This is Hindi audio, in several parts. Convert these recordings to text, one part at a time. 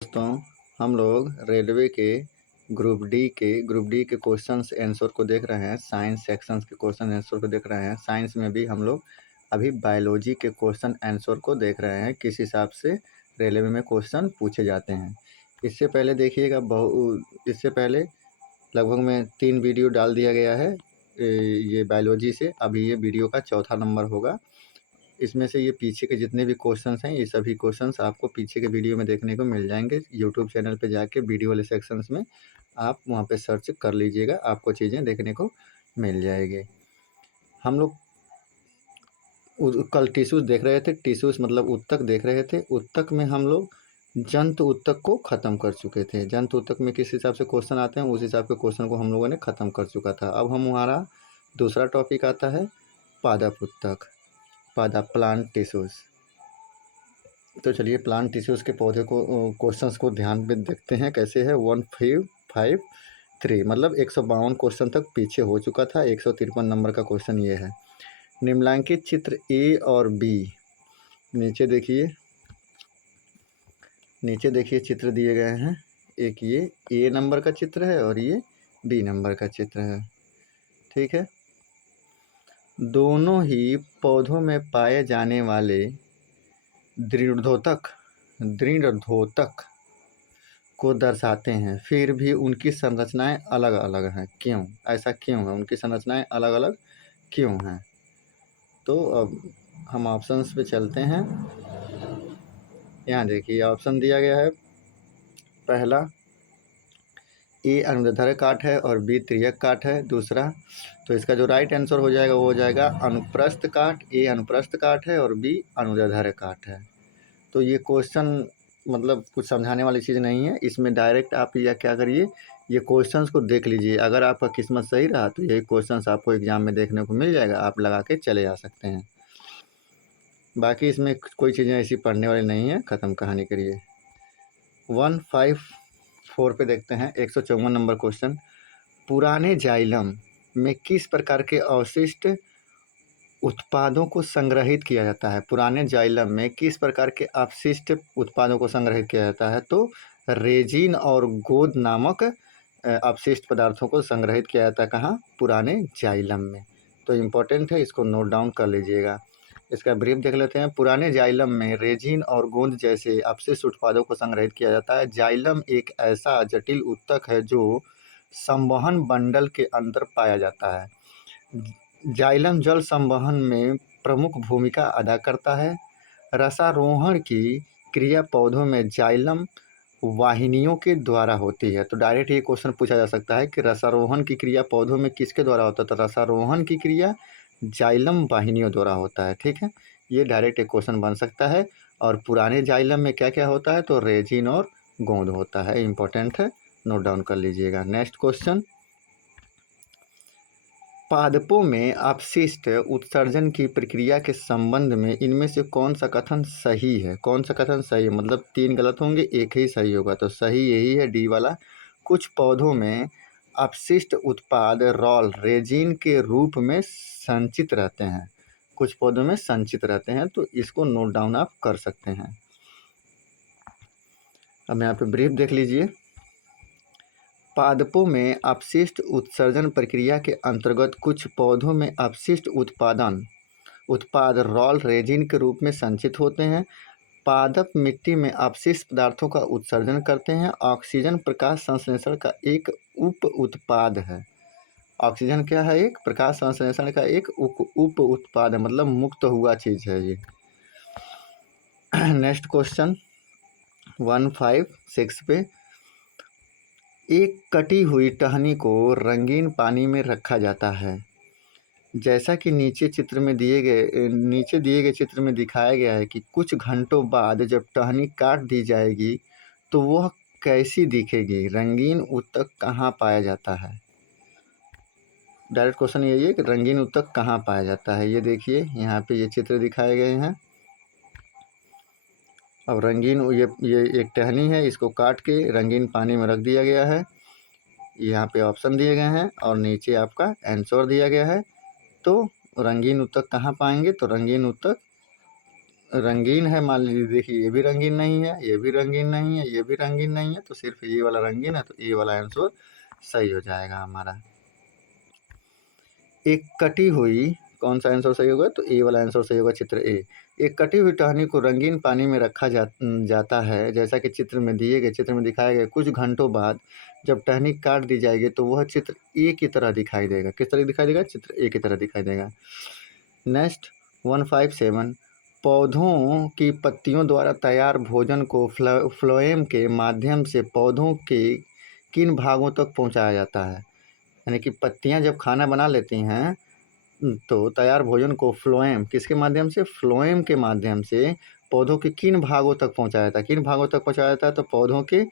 दोस्तों, हम लोग रेलवे के ग्रुप डी के क्वेश्चंस आंसर को देख रहे हैं। साइंस सेक्शंस के क्वेश्चन आंसर को देख रहे हैं। साइंस में भी हम लोग अभी बायोलॉजी के क्वेश्चन आंसर को देख रहे हैं, किस हिसाब से रेलवे में क्वेश्चन पूछे जाते हैं। इससे पहले देखिएगा, इससे पहले लगभग में 3 वीडियो डाल दिया गया है ये बायोलॉजी से। अभी ये वीडियो का चौथा नंबर होगा। इसमें से ये पीछे के जितने भी क्वेश्चंस हैं, ये सभी क्वेश्चंस आपको पीछे के वीडियो में देखने को मिल जाएंगे। यूट्यूब चैनल पे जाके वीडियो वाले सेक्शंस में आप वहाँ पे सर्च कर लीजिएगा, आपको चीज़ें देखने को मिल जाएगी। हम लोग कल टिश्यूज़ देख रहे थे। टिश्यूज़ मतलब उत्तक देख रहे थे। उत्तक में हम लोग जंतु उत्तक को ख़त्म कर चुके थे। जंतु उत्तक में किस हिसाब से क्वेश्चन आते हैं, उस हिसाब के क्वेश्चन को हम लोगों ने ख़त्म कर चुका था। अब हमारा दूसरा टॉपिक आता है पादप उत्तक, प्लांट टिश्यूज़। तो चलिए प्लांट टिश्यूज़ के पौधे को क्वेश्चंस को ध्यान में देखते हैं कैसे है। 1553 मतलब 152 क्वेश्चन तक पीछे हो चुका था। 153 नंबर का क्वेश्चन ये है। निम्नलिखित चित्र ए और बी, नीचे देखिए चित्र दिए गए हैं। एक ये ए नंबर का चित्र है और ये बी नंबर का चित्र है, ठीक है। दोनों ही पौधों में पाए जाने वाले दृढ़ोतक को दर्शाते हैं, फिर भी उनकी संरचनाएं अलग अलग हैं। क्यों? ऐसा क्यों है? उनकी संरचनाएं अलग अलग क्यों हैं? तो अब हम ऑप्शंस पे चलते हैं। यहाँ देखिए ऑप्शन दिया गया है। पहला ए अनुदैर्ध्य काट है और बी त्रियक काट है। दूसरा, तो इसका जो राइट आंसर हो जाएगा वो हो जाएगा अनुप्रस्थ काट। ए अनुप्रस्थ काट है और बी अनुदैर्ध्य काट है। तो ये क्वेश्चन मतलब कुछ समझाने वाली चीज़ नहीं है। इसमें डायरेक्ट आप या क्या करिए, ये क्वेश्चंस को देख लीजिए। अगर आपका किस्मत सही रहा तो यही क्वेश्चंस आपको एग्जाम में देखने को मिल जाएगा, आप लगा के चले जा सकते हैं। बाकी इसमें कोई चीज़ें ऐसी पढ़ने वाली नहीं है। ख़त्म कहानी करिए। 154 पे देखते हैं, 154 नंबर क्वेश्चन। पुराने जाइलम में किस प्रकार के अवशिष्ट उत्पादों को संग्रहित किया जाता है? पुराने जाइलम में किस प्रकार के अपशिष्ट उत्पादों को संग्रहित किया जाता है? तो रेजिन और गोंद नामक अपशिष्ट पदार्थों को संग्रहित किया जाता है। कहाँ? पुराने जाइलम में। तो इम्पोर्टेंट है, इसको नोट डाउन कर लीजिएगा। इसका ब्रीफ देख लेते हैं। पुराने जाइलम में रेजिन और गोंद जैसे अपशिष्ट उत्पादों को संग्रहित किया जाता है। जाइलम एक ऐसा जटिल उत्तक है जो संवहन बंडल के अंदर पाया जाता है। जाइलम जल संवहन में प्रमुख भूमिका अदा करता है। रसारोहण की क्रिया पौधों में जाइलम वाहिनियों के द्वारा होती है। तो डायरेक्ट ये क्वेश्चन पूछा जा सकता है कि रसारोहण की क्रिया पौधों में किसके द्वारा होता है? तो रसारोहण की क्रिया जाइलम वाहिनियों द्वारा होता है, ठीक है। ये डायरेक्ट एक क्वेश्चन बन सकता है। और पुराने जाइलम में क्या क्या होता है? तो रेजिन और गोंद होता है। इंपॉर्टेंट है, नोट डाउन कर लीजिएगा। नेक्स्ट क्वेश्चन, पादपों में अपशिष्ट उत्सर्जन की प्रक्रिया के संबंध में इनमें से कौन सा कथन सही है? कौन सा कथन सही है? मतलब 3 गलत होंगे, एक ही सही होगा। तो सही यही है, डी वाला। कुछ पौधों में अपशिष्ट उत्पाद रॉल रेजिन के रूप में संचित रहते हैं। कुछ पौधों में संचित रहते हैं, तो इसको नोट डाउन आप कर सकते हैं। अब यहाँ पे ब्रीफ देख लीजिए। पादपों में अपशिष्ट उत्सर्जन प्रक्रिया के अंतर्गत कुछ पौधों में अपशिष्ट उत्पाद रॉल रेजिन के रूप में संचित होते हैं। पादप मिट्टी में अपशिष्ट पदार्थों का उत्सर्जन करते हैं। ऑक्सीजन प्रकाश संश्लेषण का एक उप उत्पाद है। ऑक्सीजन क्या है? एक प्रकाश संश्लेषण का एक उप उत्पाद है, मतलब मुक्त हुआ चीज़ है ये। नेक्स्ट क्वेश्चन 156 पे, एक कटी हुई टहनी को रंगीन पानी में रखा जाता है। जैसा कि नीचे दिए गए चित्र में दिखाया गया है कि कुछ घंटों बाद जब टहनी काट दी जाएगी तो वह कैसी दिखेगी? रंगीन उत्तक कहाँ पाया जाता है? डायरेक्ट क्वेश्चन यही है कि रंगीन उत्तक कहाँ पाया जाता है। ये देखिए यहाँ पे ये चित्र दिखाए गए हैं। अब रंगीन ये एक टहनी है, इसको काट के रंगीन पानी में रख दिया गया है। यहाँ पे ऑप्शन दिए गए हैं और नीचे आपका आंसर दिया गया है। तो रंगीन उत्तक कहाँ पाएंगे? तो रंगीन उत्तक रंगीन है, मान लीजिए देखिए ये भी रंगीन नहीं है, ये भी रंगीन नहीं है, ये भी रंगीन नहीं है, तो सिर्फ ये वाला रंगीन है, तो ये वाला आंसर सही हो जाएगा हमारा। एक कटी हुई, कौन सा आंसर सही होगा, तो ए वाला आंसर सही होगा, चित्र ए। एक कटी हुई टहनी को रंगीन पानी में रखा जाता है, जैसा कि चित्र में दिखाए गए कुछ घंटों बाद जब टहनी काट दी जाएगी तो वह चित्र ए की तरह दिखाई देगा। किस तरह दिखाई देगा, चित्र ए की तरह दिखाई देगा। नेक्स्ट 157, पौधों की पत्तियों द्वारा तैयार भोजन को फ्लोएम के माध्यम से पौधों के किन भागों तक पहुंचाया जाता है। यानी कि पत्तियां जब खाना बना लेती हैं तो तैयार भोजन को फ्लोएम, किसके माध्यम से, फ्लोएम के माध्यम से पौधों के किन भागों तक पहुंचाया जाता है। किन भागों तक पहुंचाया जाता है, तो पौधों के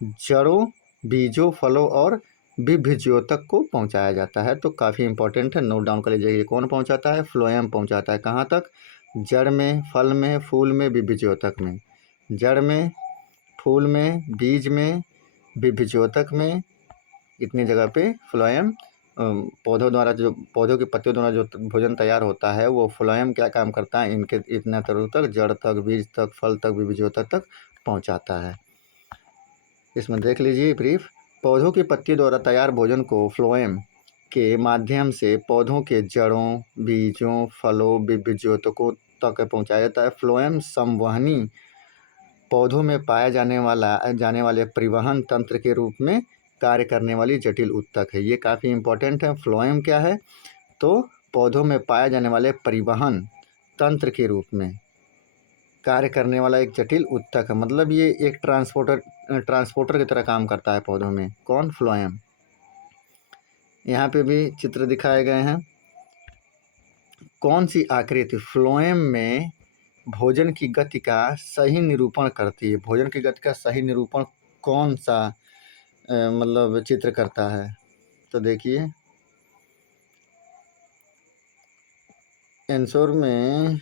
जड़ों, बीजों, फलों और बीजों तक को पहुंचाया जाता है। तो काफ़ी इंपॉर्टेंट है, नोट डाउन कर लीजिए। कौन पहुंचाता है, फ्लोएम पहुंचाता है। कहाँ तक, जड़ में, फल में, फूल में, बीजों तक में। जड़ में, फूल में, बीज में, बीजों तक में, इतनी जगह पे फ्लोएम पौधों द्वारा, जो पौधों की पत्तियों द्वारा जो भोजन तैयार होता है वो फ्लोएम क्या काम करता है, इनके इतना तरह तक, जड़ तक, बीज तक, फल तक, बीजों तक पहुंचाता है। इसमें देख लीजिए ब्रीफ। पौधों की पत्तियों द्वारा तैयार भोजन को फ्लोएम के माध्यम से पौधों के जड़ों, बीजों, फलों, बीजों तक पहुंचाया जाता है। फ्लोएम संवहनी पौधों में पाया जाने वाले परिवहन तंत्र के रूप में कार्य करने वाली जटिल ऊतक है। ये काफ़ी इंपॉर्टेंट है। फ्लोएम क्या है, तो पौधों में पाए जाने वाले परिवहन तंत्र के रूप में कार्य करने वाला एक जटिल ऊतक है। मतलब ये एक ट्रांसपोर्टर की तरह काम करता है पौधों में। कौन, फ्लोएम। यहाँ पे भी चित्र दिखाए गए हैं। कौन सी आकृति फ्लोएम में भोजन की गति का सही निरूपण करती है। भोजन की गति का सही निरूपण कौन सा मतलब चित्र करता है, तो देखिए आंसर में,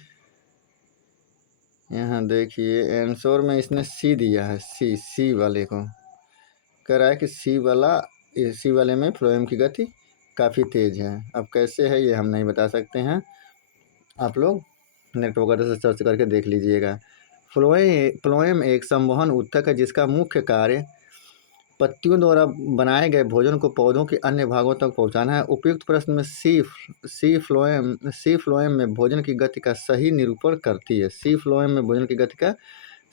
यहाँ देखिए आंसर में इसने सी दिया है। सी वाले को कह रहा है कि सी वाले में फ्लोएम की गति काफ़ी तेज़ है। अब कैसे है ये हम नहीं बता सकते हैं, आप लोग नेट वगैरह से सर्च करके देख लीजिएगा। फ्लोएम एक संवहन ऊतक है जिसका मुख्य कार्य पत्तियों द्वारा बनाए गए भोजन को पौधों के अन्य भागों तक पहुंचाना है। उपयुक्त प्रश्न में सी फ्लोएम में भोजन की गति का सही निरूपण करती है। सी फ्लोएम में भोजन की गति का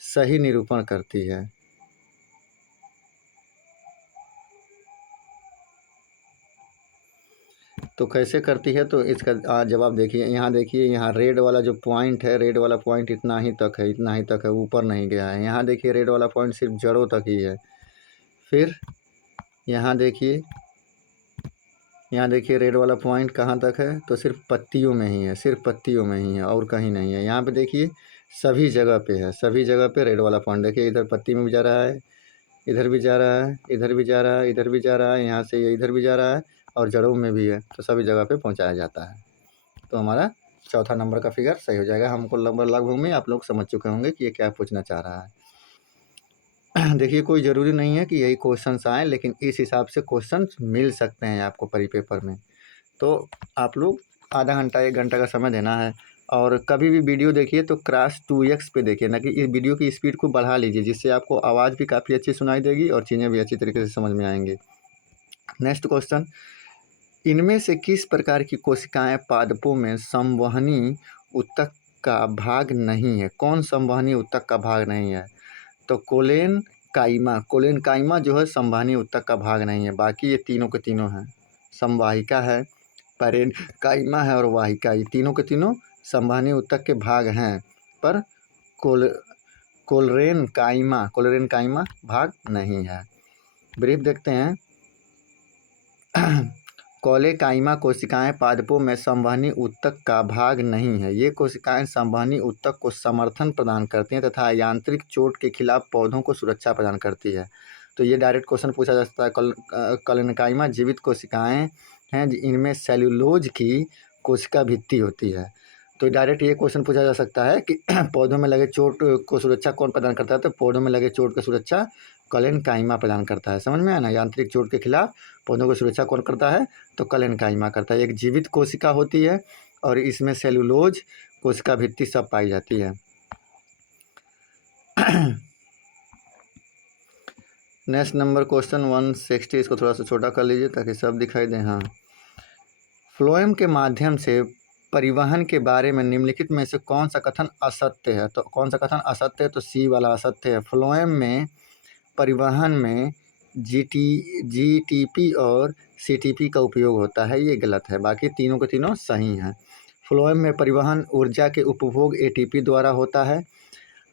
सही निरूपण करती है। तो कैसे करती है, तो इसका जवाब देखिए। यहाँ देखिए, यहाँ रेड वाला जो पॉइंट है, रेड वाला पॉइंट इतना ही तक है, ऊपर नहीं गया है। यहाँ देखिए रेड वाला पॉइंट सिर्फ जड़ों तक ही है। फिर यहाँ देखिए रेड वाला पॉइंट कहाँ तक है, तो सिर्फ पत्तियों में ही है, सिर्फ पत्तियों में ही है और कहीं नहीं है। यहाँ पे देखिए सभी जगह पे है, सभी जगह पे रेड वाला पॉइंट। देखिए इधर पत्ती में भी जा रहा है, इधर भी जा रहा है, इधर भी जा रहा है, इधर भी जा रहा है, यहाँ से ये इधर भी जा रहा है और जड़ों में भी है। तो सभी जगह पे पहुँचाया जाता है। तो हमारा चौथा नंबर का फिगर सही हो जाएगा। हमको लगभग में आप लोग समझ चुके होंगे कि ये क्या पूछना चाह रहा है। देखिए कोई ज़रूरी नहीं है कि यही क्वेश्चंस आएँ, लेकिन इस हिसाब से क्वेश्चंस मिल सकते हैं आपको परिपेपर में। तो आप लोग आधा घंटा 1 घंटा का समय देना है। और कभी भी वीडियो देखिए तो क्रॉस 2x पे देखिए, ना कि इस वीडियो की स्पीड को बढ़ा लीजिए, जिससे आपको आवाज़ भी काफ़ी अच्छी सुनाई देगी और चीज़ें भी अच्छी तरीके से समझ में आएंगी। नेक्स्ट क्वेश्चन, इनमें से किस प्रकार की कोशिकाएं पादपों में संवहनी ऊतक का भाग नहीं है। कौन संवहनी ऊतक का भाग नहीं है, तो कोलेन काइमा जो है संवहनी ऊतक का भाग नहीं है। बाकी ये तीनों के तीनों हैं। संवाहिका है, पैरेन काइमा है और वाहिका, ये तीनों के तीनों संवहनी ऊतक के भाग हैं, पर कोलेन काइमा भाग नहीं है। ब्रीफ देखते हैं। कोलेकाइमा कोशिकाएं पादपों में संवहनी ऊतक का भाग नहीं है। ये कोशिकाएं संवहनी ऊतक को समर्थन प्रदान करती हैं तथा यांत्रिक चोट के खिलाफ पौधों को सुरक्षा प्रदान करती है। तो ये डायरेक्ट क्वेश्चन पूछा जा सकता है। कोलेकाइमा जीवित कोशिकाएं हैं, इनमें सेल्यूलोज की कोशिका भित्ति होती है। तो डायरेक्ट ये क्वेश्चन पूछा जा सकता है कि पौधों में लगे चोट को सुरक्षा कौन प्रदान करता है, तो पौधों में लगे चोट की सुरक्षा कोलेकाइमा प्रदान करता है। समझ में आया ना, यांत्रिक चोट के खिलाफ पौधों की सुरक्षा कौन करता है, तो कोलेकाइमा करता है। एक जीवित कोशिका होती है और इसमें सेल्यूलोज कोशिका भित्ति सब पाई जाती है। नेक्स्ट नंबर क्वेश्चन 160, इसको थोड़ा सा छोटा कर लीजिए ताकि सब दिखाई दे। हाँ, फ्लोएम के माध्यम से परिवहन के बारे में निम्नलिखित में से कौन सा कथन असत्य है? तो कौन सा कथन असत्य है? तो सी वाला असत्य है। फ्लोएम में परिवहन में जीटीपी और सीटीपी का उपयोग होता है, ये गलत है। बाकी तीनों के तीनों सही हैं। फ्लोएम में परिवहन ऊर्जा के उपभोग एटीपी द्वारा होता है।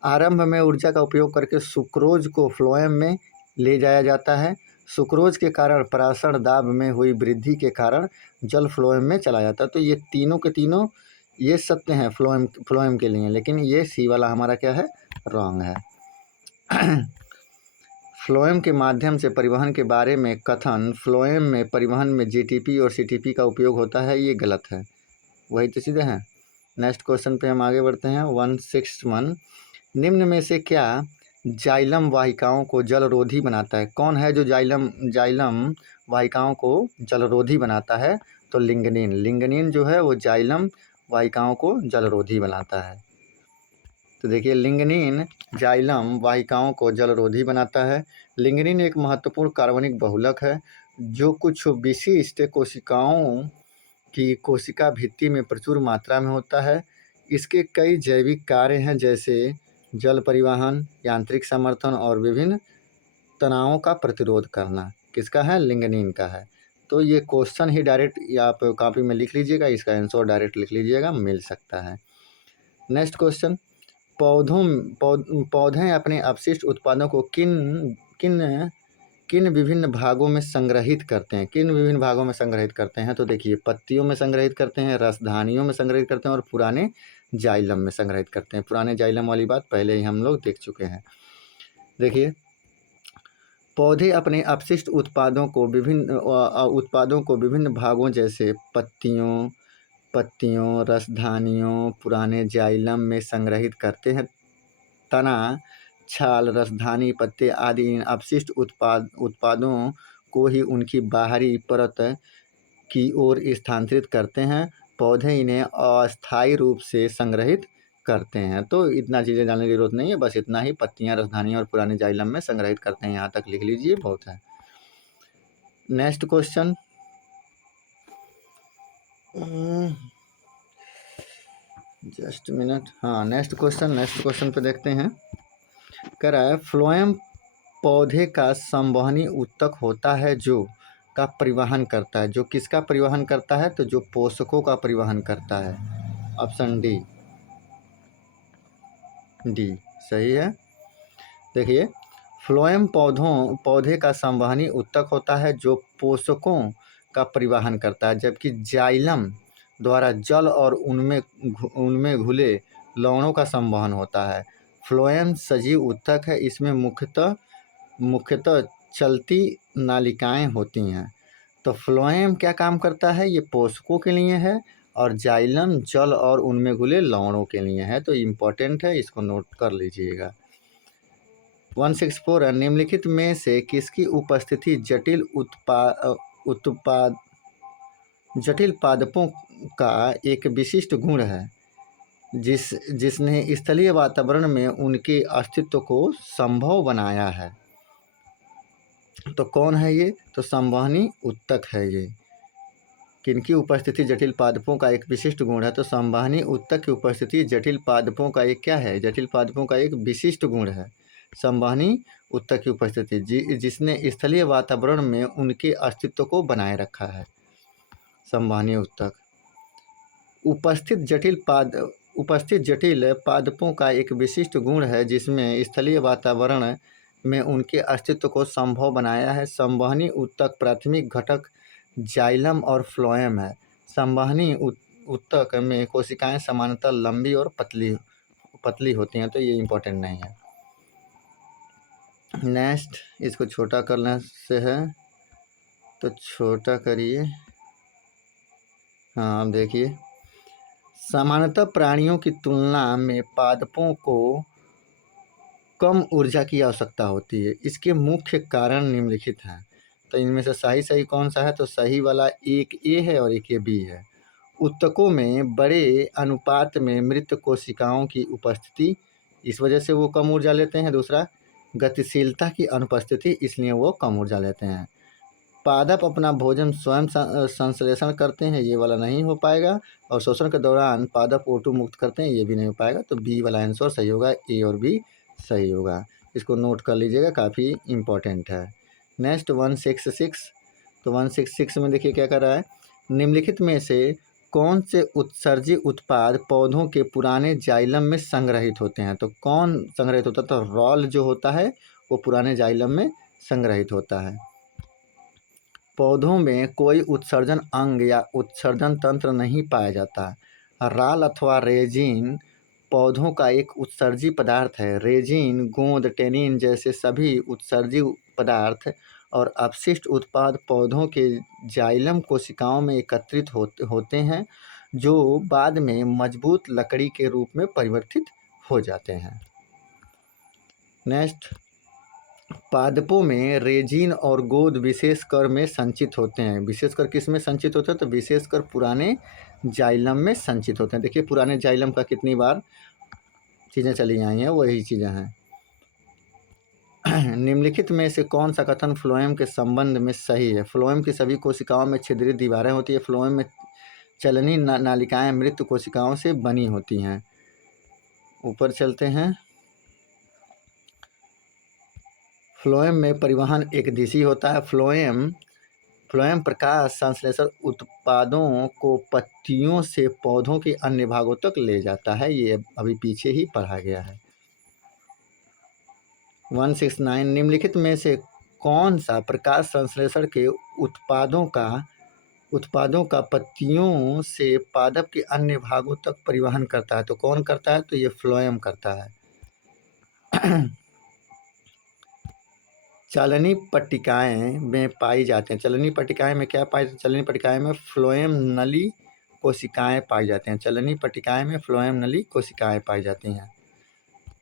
आरंभ में ऊर्जा का उपयोग करके सुक्रोज को फ्लोएम में ले जाया जाता है। सुक्रोज के कारण परासरण दाब में हुई वृद्धि के कारण जल फ्लोएम में चला जाता है। तो ये तीनों के तीनों ये सत्य हैं फ्लोएम के लिए, लेकिन ये सी वाला हमारा क्या है? रॉन्ग है। फ्लोएम के माध्यम से परिवहन के बारे में कथन फ्लोएम में परिवहन में जीटीपी और सीटीपी का उपयोग होता है, ये गलत है। वही तो सीधे हैं। नेक्स्ट क्वेश्चन पे हम आगे बढ़ते हैं। 161, निम्न में से क्या जाइलम वाहिकाओं को जलरोधी बनाता है? कौन है जो जाइलम वाहिकाओं को जलरोधी बनाता है? तो लिंगनीन जो है वो जाइलम वाहिकाओं को जलरोधी बनाता है। तो देखिए, लिंगनीन जाइलम वाहिकाओं को जलरोधी बनाता है। लिंगनीन एक महत्वपूर्ण कार्बनिक बहुलक है जो कुछ विशिष्ट कोशिकाओं की कोशिका भित्ति में प्रचुर मात्रा में होता है। इसके कई जैविक कार्य हैं, जैसे जल परिवहन, यांत्रिक समर्थन और विभिन्न तनावों का प्रतिरोध करना। किसका है? लिंगनीन का है। तो ये क्वेश्चन ही डायरेक्ट आप कॉपी में लिख लीजिएगा, इसका आंसर डायरेक्ट लिख लीजिएगा, मिल सकता है। नेक्स्ट क्वेश्चन, पौधे अपने अपशिष्ट उत्पादों को किन विभिन्न भागों में संग्रहित करते हैं? किन विभिन्न भागों में संग्रहित करते हैं? तो देखिए, पत्तियों में संग्रहित करते हैं, रसधानियों में संग्रहित करते हैं और पुराने जाइलम में संग्रहित करते हैं। पुराने जाइलम वाली बात पहले ही हम लोग देख चुके हैं। देखिए, पौधे अपने अपशिष्ट उत्पादों को विभिन्न भागों जैसे पत्तियों, रसधानियों, पुराने जाइलम में संग्रहित करते हैं। तना, छाल, रसधानी, पत्ते आदि इन अपशिष्ट उत्पादों को ही उनकी बाहरी परत की ओर स्थानांतरित करते हैं। पौधे इन्हें अस्थायी रूप से संग्रहित करते हैं। तो इतना चीज़ें जानने की जरूरत नहीं है, बस इतना ही, पत्तियां, रसधानियाँ और पुराने जाइलम में संग्रहित करते हैं, यहाँ तक लिख लीजिए, बहुत है। Next question, just minute. हाँ, नेक्स्ट क्वेश्चन पे देखते हैं। कह रहा है, फ्लोएम पौधे का संवहनी ऊतक होता है जो का परिवहन करता है। जो किसका परिवहन करता है? तो जो पोषकों का परिवहन करता है। ऑप्शन डी सही है। देखिए, फ्लोएम पौधे का संवहनी ऊतक होता है जो पोषकों का परिवहन करता है, जबकि जाइलम द्वारा जल और उनमें घुले लवणों का संवहन होता है। फ्लोएम सजीव ऊतक है, इसमें मुख्यतः चलती नालिकाएं होती हैं। तो फ्लोएम क्या काम करता है? ये पोषकों के लिए है और जाइलम जल और उनमें घुले लवणों के लिए है। तो इम्पोर्टेंट है, इसको नोट कर लीजिएगा। 164, निम्नलिखित में से किसकी उपस्थिति जटिल पादपों का एक विशिष्ट गुण है जिसने स्थलीय वातावरण में उनके अस्तित्व को संभव बनाया है? तो कौन है ये? तो संवहनी ऊतक है ये। किनकी उपस्थिति जटिल पादपों का एक विशिष्ट गुण है? तो संवहनी ऊतक की उपस्थिति जटिल पादपों का एक क्या है? जटिल पादपों का एक विशिष्ट गुण है संवहनी ऊतक की उपस्थिति, जिसने स्थलीय वातावरण में उनके अस्तित्व को बनाए रखा है। संवहनी ऊतक उपस्थित जटिल पादपों का एक विशिष्ट गुण है जिसमें स्थलीय वातावरण में उनके अस्तित्व को संभव बनाया है। संवहनी ऊतक प्राथमिक घटक जाइलम और फ्लोएम है। संवहनी ऊतक में कोशिकाएं सामान्यतः लंबी और पतली होती हैं, तो ये इम्पोर्टेंट नहीं है। नेक्स्ट, इसको छोटा करने से है तो छोटा करिए। हाँ, अब देखिए, सामान्यतः प्राणियों की तुलना में पादपों को कम ऊर्जा की आवश्यकता होती है। इसके मुख्य कारण निम्नलिखित हैं। तो इनमें से सही कौन सा है? तो सही वाला एक ए है और एक बी है। ऊतकों में बड़े अनुपात में मृत कोशिकाओं की उपस्थिति इस वजह से वो कम ऊर्जा लेते हैं। दूसरा, गतिशीलता की अनुपस्थिति, इसलिए वो कम ऊर्जा लेते हैं। पादप अपना भोजन स्वयं संश्लेषण करते हैं, ये वाला नहीं हो पाएगा। और शोषण के दौरान पादप O2 मुक्त करते हैं, ये भी नहीं हो पाएगा। तो बी वाला आंसर सही होगा, ए और बी सही होगा। इसको नोट कर लीजिएगा, काफ़ी इम्पोर्टेंट है। नेक्स्ट 166। तो 166 में देखिए क्या कर रहा है, निम्नलिखित में से कौन से उत्सर्जी उत्पाद पौधों के पुराने जाइलम में संग्रहित होते हैं। तो कौन संग्रहित होता है, तो रॉल जो होता है वो पुराने जाइलम में संग्रहित होता है। पौधों में कोई उत्सर्जन अंग या उत्सर्जन तंत्र नहीं पाया जाता। राल अथवा रेजिन पौधों का एक उत्सर्जी पदार्थ है। रेजिन, गोंद, टेनिन जैसे सभी उत्सर्जी पदार्थ और अपशिष्ट उत्पाद पौधों के जाइलम कोशिकाओं में एकत्रित होते हैं, जो बाद में मजबूत लकड़ी के रूप में परिवर्तित हो जाते हैं। नेक्स्ट, पादपों में रेजिन और गोंद विशेषकर में संचित होते हैं। विशेषकर किस में संचित होते हैं, तो विशेषकर पुराने जाइलम में संचित होते हैं। देखिए पुराने जाइलम का कितनी बार चीज़ें चली आई हैं, वही चीज़ें हैं। निम्नलिखित में से कौन सा कथन फ्लोएम के संबंध में सही है। फ्लोएम की सभी कोशिकाओं में छिद्रित दीवारें होती है। फ्लोएम में चलनी नालिकाएं मृत कोशिकाओं से बनी होती हैं। ऊपर चलते हैं। फ्लोएम में परिवहन एक दिशी होता है। फ्लोएम प्रकाश संश्लेषण उत्पादों को पत्तियों से पौधों के अन्य भागों तक ले जाता है। ये अभी पीछे ही पढ़ा गया है। 169, निम्नलिखित में से कौन सा प्रकाश संश्लेषण के उत्पादों का पत्तियों से पादप के अन्य भागों तक परिवहन करता है। तो कौन करता है, तो ये फ्लोएम करता है। चलनी पट्टिकाएं में पाई जाते हैं। चलनी पट्टिकाएं में क्या पाई, चलनी पट्टिकाएं में फ्लोएम नली कोशिकाएं पाई जाती हैं। चलनी पट्टिकाएं में फ्लोएम नली कोशिकाएं पाई जाती हैं।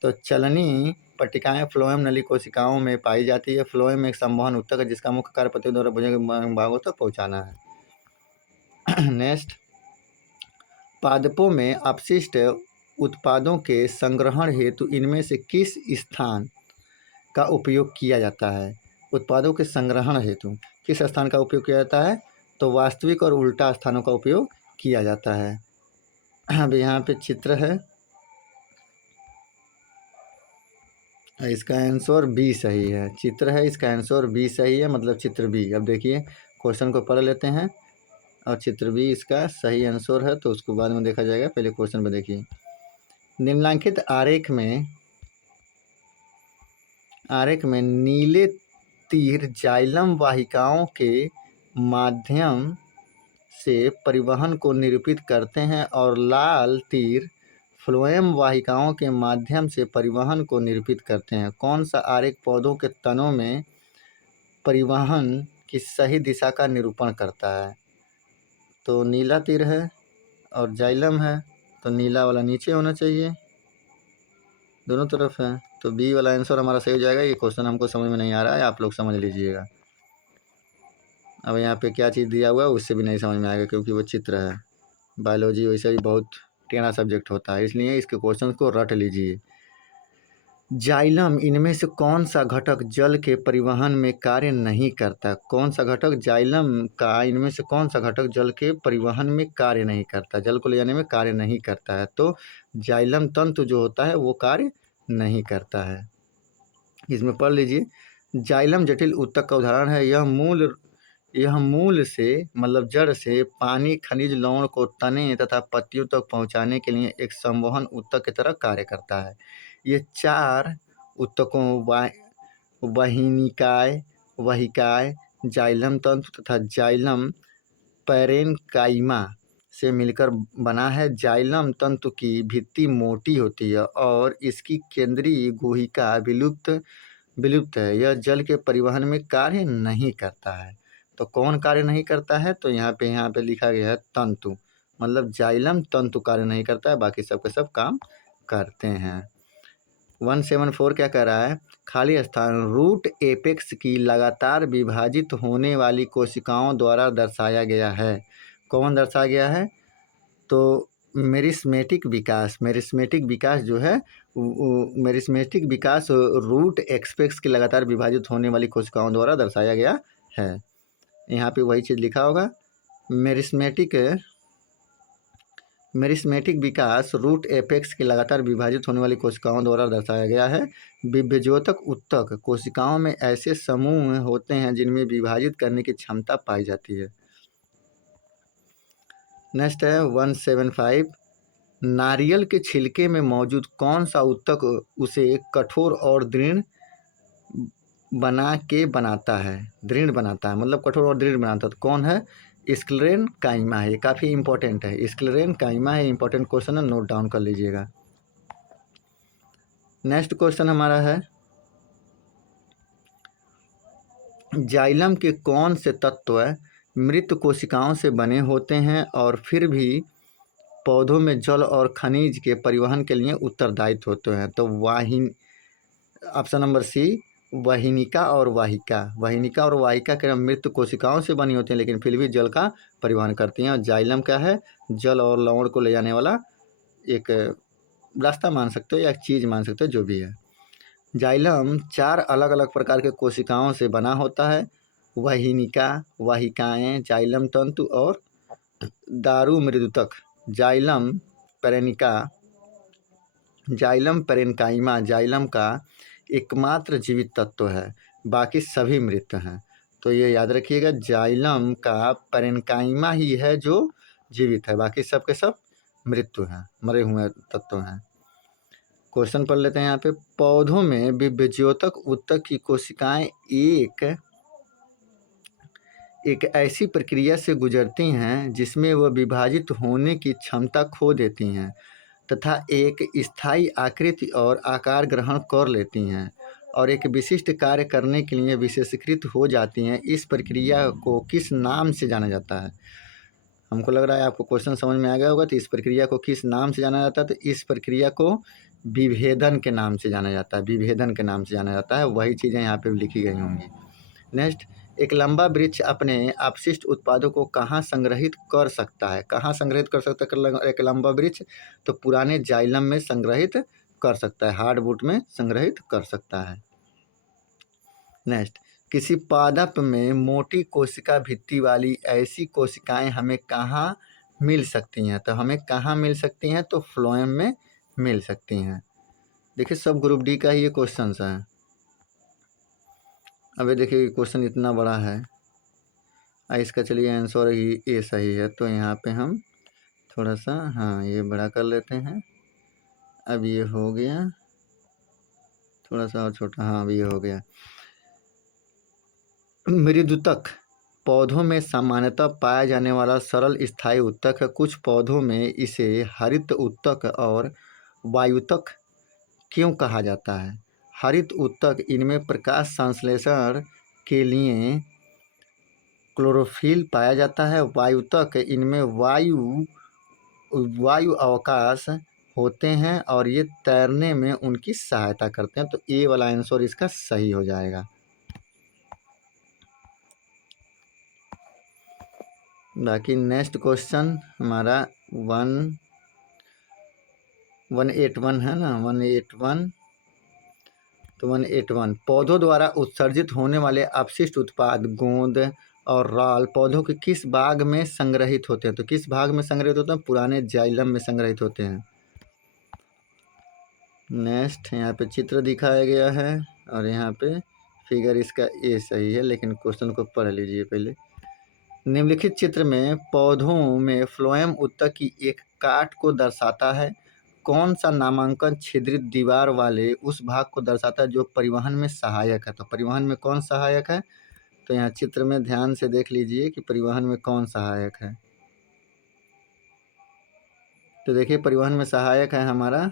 तो चलनी पट्टिकाएं फ्लोएम नली कोशिकाओं में पाई जाती है। फ्लोएम एक संवहन ऊतक है जिसका मुख्य कार्य पत्तियों द्वारा भोजन के भागों तक पहुंचाना है। नेक्स्ट, पादपों में अपशिष्ट उत्पादों के संग्रहण हेतु इनमें से किस स्थान का उपयोग किया जाता है। उत्पादों के संग्रहण हेतु किस स्थान का उपयोग किया जाता है, तो वास्तविक और उल्टा स्थानों का उपयोग किया जाता है। अब यहाँ पे चित्र है, इसका आंसर बी सही है। चित्र है, इसका आंसर बी सही है, मतलब चित्र बी। अब देखिए क्वेश्चन को पढ़ लेते हैं और चित्र बी इसका सही आंसर है, तो उसको बाद में देखा जाएगा। पहले क्वेश्चन पर देखिए, निम्नलिखित आरेख में नीले तीर जाइलम वाहिकाओं के माध्यम से परिवहन को निरूपित करते हैं और लाल तीर फ्लोएम वाहिकाओं के माध्यम से परिवहन को निरूपित करते हैं। कौन सा आरेख पौधों के तनों में परिवहन की सही दिशा का निरूपण करता है। तो नीला तीर है और जाइलम है, तो नीला वाला नीचे होना चाहिए, दोनों तरफ है। तो बी वाला आंसर हमारा सही हो जाएगा। ये क्वेश्चन हमको समझ में नहीं आ रहा है, आप लोग समझ लीजिएगा। अब यहाँ पे क्या चीज़ दिया हुआ है उससे भी नहीं समझ में आएगा, क्योंकि वो चित्र है। बायोलॉजी वैसे भी बहुत टेढ़ा सब्जेक्ट होता है, इसलिए इसके क्वेश्चन को रट लीजिए। जाइलम इनमें से कौन सा घटक जल के परिवहन में कार्य नहीं करता। कौन सा घटक जाइलम का इनमें से कौन सा घटक जल के परिवहन में कार्य नहीं करता, जल को ले जाने में कार्य नहीं करता है। तो जाइलम तंतु जो होता है वो कार्य नहीं करता है। इसमें पढ़ लीजिए, जाइलम जटिल ऊतक का उदाहरण है। यह मूल से मतलब जड़ से पानी खनिज लवण को तने तथा पत्तियों तक पहुंचाने के लिए एक संवहन ऊतक की तरह कार्य करता है। ये 4 ऊतकों वहिकाय, जाइलम तंतु तथा जाइलम पैरेन्काइमा से मिलकर बना है। जाइलम तंतु की भित्ति मोटी होती है और इसकी केंद्रीय गुहिका विलुप्त है। यह जल के परिवहन में कार्य नहीं करता है। तो कौन कार्य नहीं करता है, तो यहाँ पे लिखा गया है तंतु, मतलब जाइलम तंतु कार्य नहीं करता है, बाकी सब के सब काम करते हैं। 174 क्या कह रहा है, खाली स्थान रूट एपेक्स की लगातार विभाजित होने वाली कोशिकाओं द्वारा दर्शाया गया है। कौन दर्शाया गया है, तो मेरिस्मेटिक विकास जो है मेरिस्मेटिक विकास रूट एक्सपेक्स के लगातार विभाजित होने वाली कोशिकाओं द्वारा दर्शाया गया है। यहाँ पे वही चीज़ लिखा होगा। मेरिस्मेटिक मेरिस्मेटिक विकास रूट एपेक्स के लगातार विभाजित होने वाली कोशिकाओं द्वारा दर्शाया गया है। विभेद्योतक उत्तक कोशिकाओं में ऐसे समूह होते हैं जिनमें विभाजित करने की क्षमता पाई जाती है। नेक्स्ट है 175। नारियल के छिलके में मौजूद कौन सा उत्तक उसे कठोर और दृढ़ बनाता है? दृढ़ बनाता है मतलब कठोर और दृढ़ बनाता है, तो कौन है? स्क्लेरेन काइमा है। ये काफ़ी इंपॉर्टेंट है, स्क्लेरेन काइमा है। इंपॉर्टेंट क्वेश्चन है, नोट डाउन कर लीजिएगा। नेक्स्ट क्वेश्चन हमारा है जाइलम के कौन से तत्व मृत कोशिकाओं से बने होते हैं और फिर भी पौधों में जल और खनिज के परिवहन के लिए उत्तरदायित्व होते हैं? तो ऑप्शन नंबर सी, वाहिनिका और वाहिका। वाहिनिका और वाहिका के मृत कोशिकाओं से बनी होती हैं लेकिन फिर भी जल का परिवहन करती हैं। और जाइलम क्या है? जल और लवण को ले जाने वाला एक रास्ता मान सकते हो या एक चीज़ मान सकते हो, जो भी है। जाइलम 4 अलग अलग प्रकार के कोशिकाओं से बना होता है। वाहिनिका, वाहिकाएँ, जाइलम तंतु और दारू मृदुतक। जाइलम पेरेनिका, जाइलम पेरेनकाइमा जाइलम का एकमात्र जीवित तत्व है, बाकी सभी मृत हैं। तो ये याद रखिएगा, जाइलम का पेरेनकाइमा ही है जो जीवित है, बाकी सब के सब मृत्यु हैं, मरे हुए तत्व हैं। क्वेश्चन पढ़ लेते हैं यहाँ पे। पौधों में विभेद्योतक उत्तक की कोशिकाएं एक ऐसी प्रक्रिया से गुजरती हैं जिसमें वह विभाजित होने की क्षमता खो देती हैं तथा एक स्थायी आकृति और आकार ग्रहण कर लेती हैं और एक विशिष्ट कार्य करने के लिए विशेषीकृत हो जाती हैं। इस प्रक्रिया को किस नाम से जाना जाता है? हमको लग रहा है आपको क्वेश्चन समझ में आ गया होगा। तो इस प्रक्रिया को किस नाम से जाना जाता है? तो इस प्रक्रिया को विभेदन के नाम से जाना जाता है। विभेदन के नाम से जाना जाता है। वही चीज़ें यहाँ पे लिखी गई होंगी। नेक्स्ट, एक लंबा वृक्ष अपने अपशिष्ट उत्पादों को कहाँ संग्रहित कर सकता है? कहाँ संग्रहित कर सकता है एक लंबा वृक्ष? तो पुराने जाइलम में संग्रहित कर सकता है, हार्डवुड में संग्रहित कर सकता है। नेक्स्ट, किसी पादप में मोटी कोशिका भित्ति वाली ऐसी कोशिकाएं हमें कहाँ मिल सकती हैं? तो हमें कहाँ मिल सकती हैं? तो फ्लोएम में मिल सकती हैं। देखिए, सब ग्रुप डी का ही ये क्वेश्चन है। अबे देखिए, क्वेश्चन इतना बड़ा है। इसका चलिए आंसर ही ये सही है, तो यहाँ पे हम थोड़ा सा ये बड़ा कर लेते हैं। अब ये हो गया, थोड़ा सा और छोटा। अब ये हो गया। मृदुतक पौधों में सामान्यतः पाया जाने वाला सरल स्थायी उत्तक है। कुछ पौधों में इसे हरित उत्तक और वायुतक क्यों कहा जाता है? हरित उत्तक इनमें प्रकाश संश्लेषण के लिए क्लोरोफिल पाया जाता है। वायुतक इनमें वायु अवकाश होते हैं और ये तैरने में उनकी सहायता करते हैं। तो ए वाला आंसर इसका सही हो जाएगा। बाकी नेक्स्ट क्वेश्चन हमारा 181 है ना, 181। तो 181, पौधों द्वारा उत्सर्जित होने वाले अपशिष्ट उत्पाद गोंद और राल पौधों के किस भाग में संग्रहित होते हैं? तो किस भाग में संग्रहित होते हैं? पुराने जाइलम में संग्रहित होते हैं। नेक्स्ट, यहाँ पे चित्र दिखाया गया है और यहाँ पे फिगर इसका ए सही है, लेकिन क्वेश्चन को पढ़ लीजिए पहले। निम्नलिखित चित्र में पौधों में फ्लोएम उत्तक की एक काट को दर्शाता है। कौन सा नामांकन छिद्रित दीवार वाले उस भाग को दर्शाता है जो परिवहन में सहायक है? तो परिवहन में कौन सहायक है? तो यहाँ चित्र में ध्यान से देख लीजिए कि परिवहन में कौन सहायक है। तो देखिए, परिवहन में सहायक है हमारा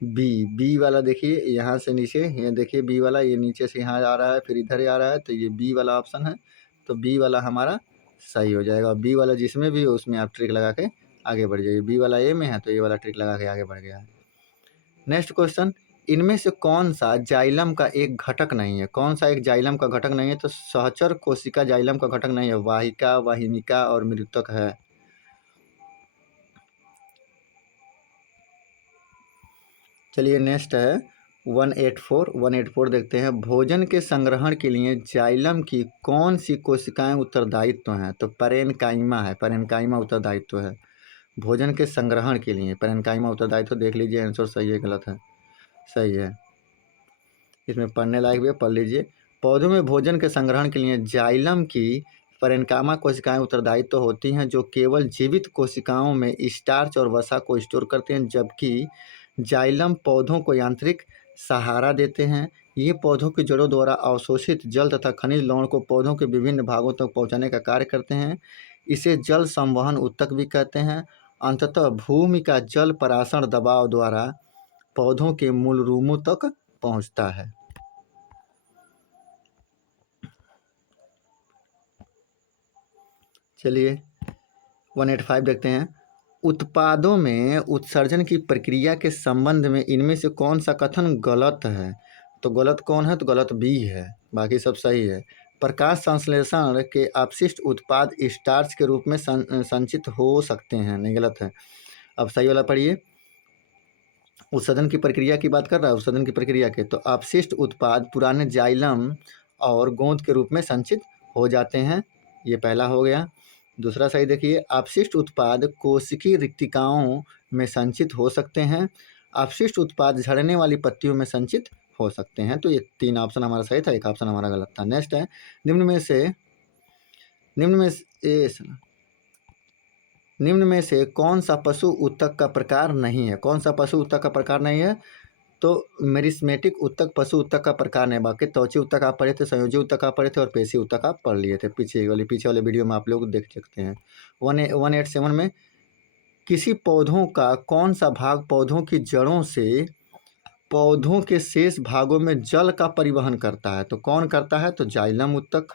बी वाला। देखिए यहाँ से नीचे, ये देखिए बी वाला, ये नीचे से यहाँ आ रहा है फिर इधर ही आ रहा है, तो ये बी वाला ऑप्शन है। तो बी वाला हमारा सही हो जाएगा। बी वाला जिसमें भी हो उसमें आप ट्रिक लगा के आगे बढ़ जाइए। बी वाला ए में है तो ये वाला ट्रिक लगा के आगे बढ़ गया है। नेक्स्ट क्वेश्चन, इनमें से कौन सा जाइलम का एक घटक नहीं है? कौन सा एक जाइलम का घटक नहीं है? तो सहचर कोशिका जाइलम का घटक नहीं है। वाहिका, वाहिनिका और मृतक है। चलिए नेक्स्ट है 184 देखते हैं। भोजन के संग्रहण के लिए जाइलम की कौन सी कोशिकाएं उत्तरदायित्व हैं? तो पैरेन्काइमा है, पैरेन्काइमा उत्तरदायित्व है भोजन के संग्रहण के लिए। पैरेन्काइमा उत्तरदायित्व देख लीजिए, आंसर सही है गलत है? सही है, इसमें पढ़ने लायक भी है, पढ़ लीजिए। पौधों में भोजन के संग्रहण के लिए जाइलम की पैरेन्काइमा कोशिकाएं उत्तरदायित्व होती हैं, जो केवल जीवित कोशिकाओं में स्टार्च और वसा को स्टोर करते हैं, जबकि जाइलम पौधों को यांत्रिक सहारा देते हैं। ये पौधों की जड़ों द्वारा अवशोषित जल तथा खनिज लवण को पौधों के विभिन्न भागों तक पहुंचाने का कार्य करते हैं। इसे जल संवहन ऊतक भी कहते हैं। अंततः भूमि का जल परासरण दबाव द्वारा पौधों के मूल रूमों तक पहुंचता है। चलिए 185 देखते हैं। उत्पादों में उत्सर्जन की प्रक्रिया के संबंध में इनमें से कौन सा कथन गलत है? तो गलत कौन है? तो गलत बी है, बाकी सब सही है। प्रकाश संश्लेषण के अपशिष्ट उत्पाद स्टार्च के रूप में संचित हो सकते हैं, नहीं गलत है। अब सही वाला पढ़िए। उत्सर्जन की प्रक्रिया की बात कर रहा है, उत्सर्जन की प्रक्रिया के, तो अपशिष्ट उत्पाद पुराने जाइलम और गोंद के रूप में संचित हो जाते हैं, ये पहला हो गया। दूसरा सही देखिए, अपशिष्ट उत्पाद कोशिकीय रिक्तिकाओं में संचित हो सकते हैं। अपशिष्ट उत्पाद झड़ने वाली पत्तियों में संचित हो सकते हैं। तो ये 3 ऑप्शन हमारा सही था, एक ऑप्शन हमारा गलत था। नेक्स्ट है, निम्न में से कौन सा पशु ऊतक का प्रकार नहीं है? कौन सा पशु ऊतक का प्रकार नहीं है? तो मेरिस्मेटिक ऊतक पशु ऊतक का प्रकार नहीं। बाकी त्वची ऊतक आप पढ़े थे, संयोजी ऊतक आप पढ़े थे, और पेशी ऊतक आप पढ़ लिए थे पीछे वाले वीडियो में, आप लोग देख सकते हैं। 187 में किसी पौधों का कौन सा भाग पौधों की जड़ों से पौधों के शेष भागों में जल का परिवहन करता है? तो कौन करता है? तो जाइलम ऊतक।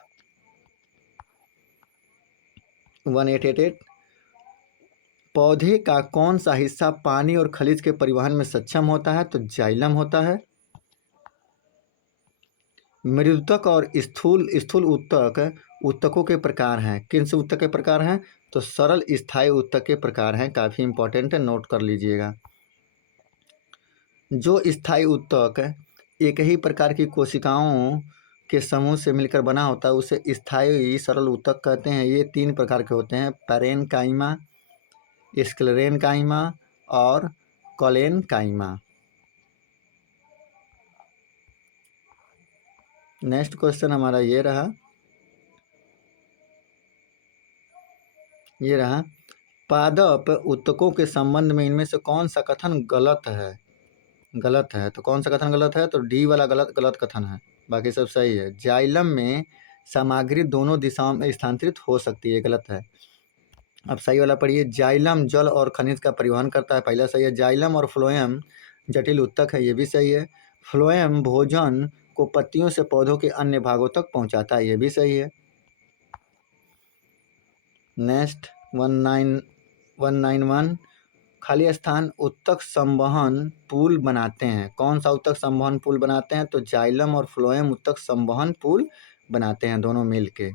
1888 पौधे का कौन सा हिस्सा पानी और खनिज के परिवहन में सक्षम होता है? तो जाइलम होता है। मृदुतक और स्थूल ऊतकों के प्रकार हैं। किन से ऊतक के प्रकार हैं? तो सरल स्थायी ऊतक के प्रकार हैं। काफ़ी इंपॉर्टेंट है, नोट कर लीजिएगा। जो स्थायी ऊतक एक ही प्रकार की कोशिकाओं के समूह से मिलकर बना होता है, उसे स्थायी सरल ऊतक कहते हैं। ये 3 प्रकार के होते हैं, पैरेन्काइमा, स्क्लेरेन्काइमा और कोलेन्काइमा। नेक्स्ट क्वेश्चन हमारा ये रहा, पादप ऊतकों के संबंध में इनमें से कौन सा कथन गलत है? गलत है, तो कौन सा कथन गलत है? तो डी वाला गलत कथन है, बाकी सब सही है। जाइलम में सामग्री दोनों दिशाओं में स्थानांतरित हो सकती है, गलत है। अब सही वाला पढ़िए। जाइलम जल और खनिज का परिवहन करता है, पहला सही है। जाइलम और फ्लोएम जटिल ऊतक है, ये भी सही है। फ्लोएम भोजन को पत्तियों से पौधों के अन्य भागों तक पहुंचाता है, ये भी सही है। नेक्स्ट 191 खाली स्थान ऊतक संवहन पुल बनाते हैं। कौन सा ऊतक संवहन पुल बनाते हैं? तो जाइलम और फ्लोएम ऊतक संवहन पुल बनाते हैं, दोनों मिल के।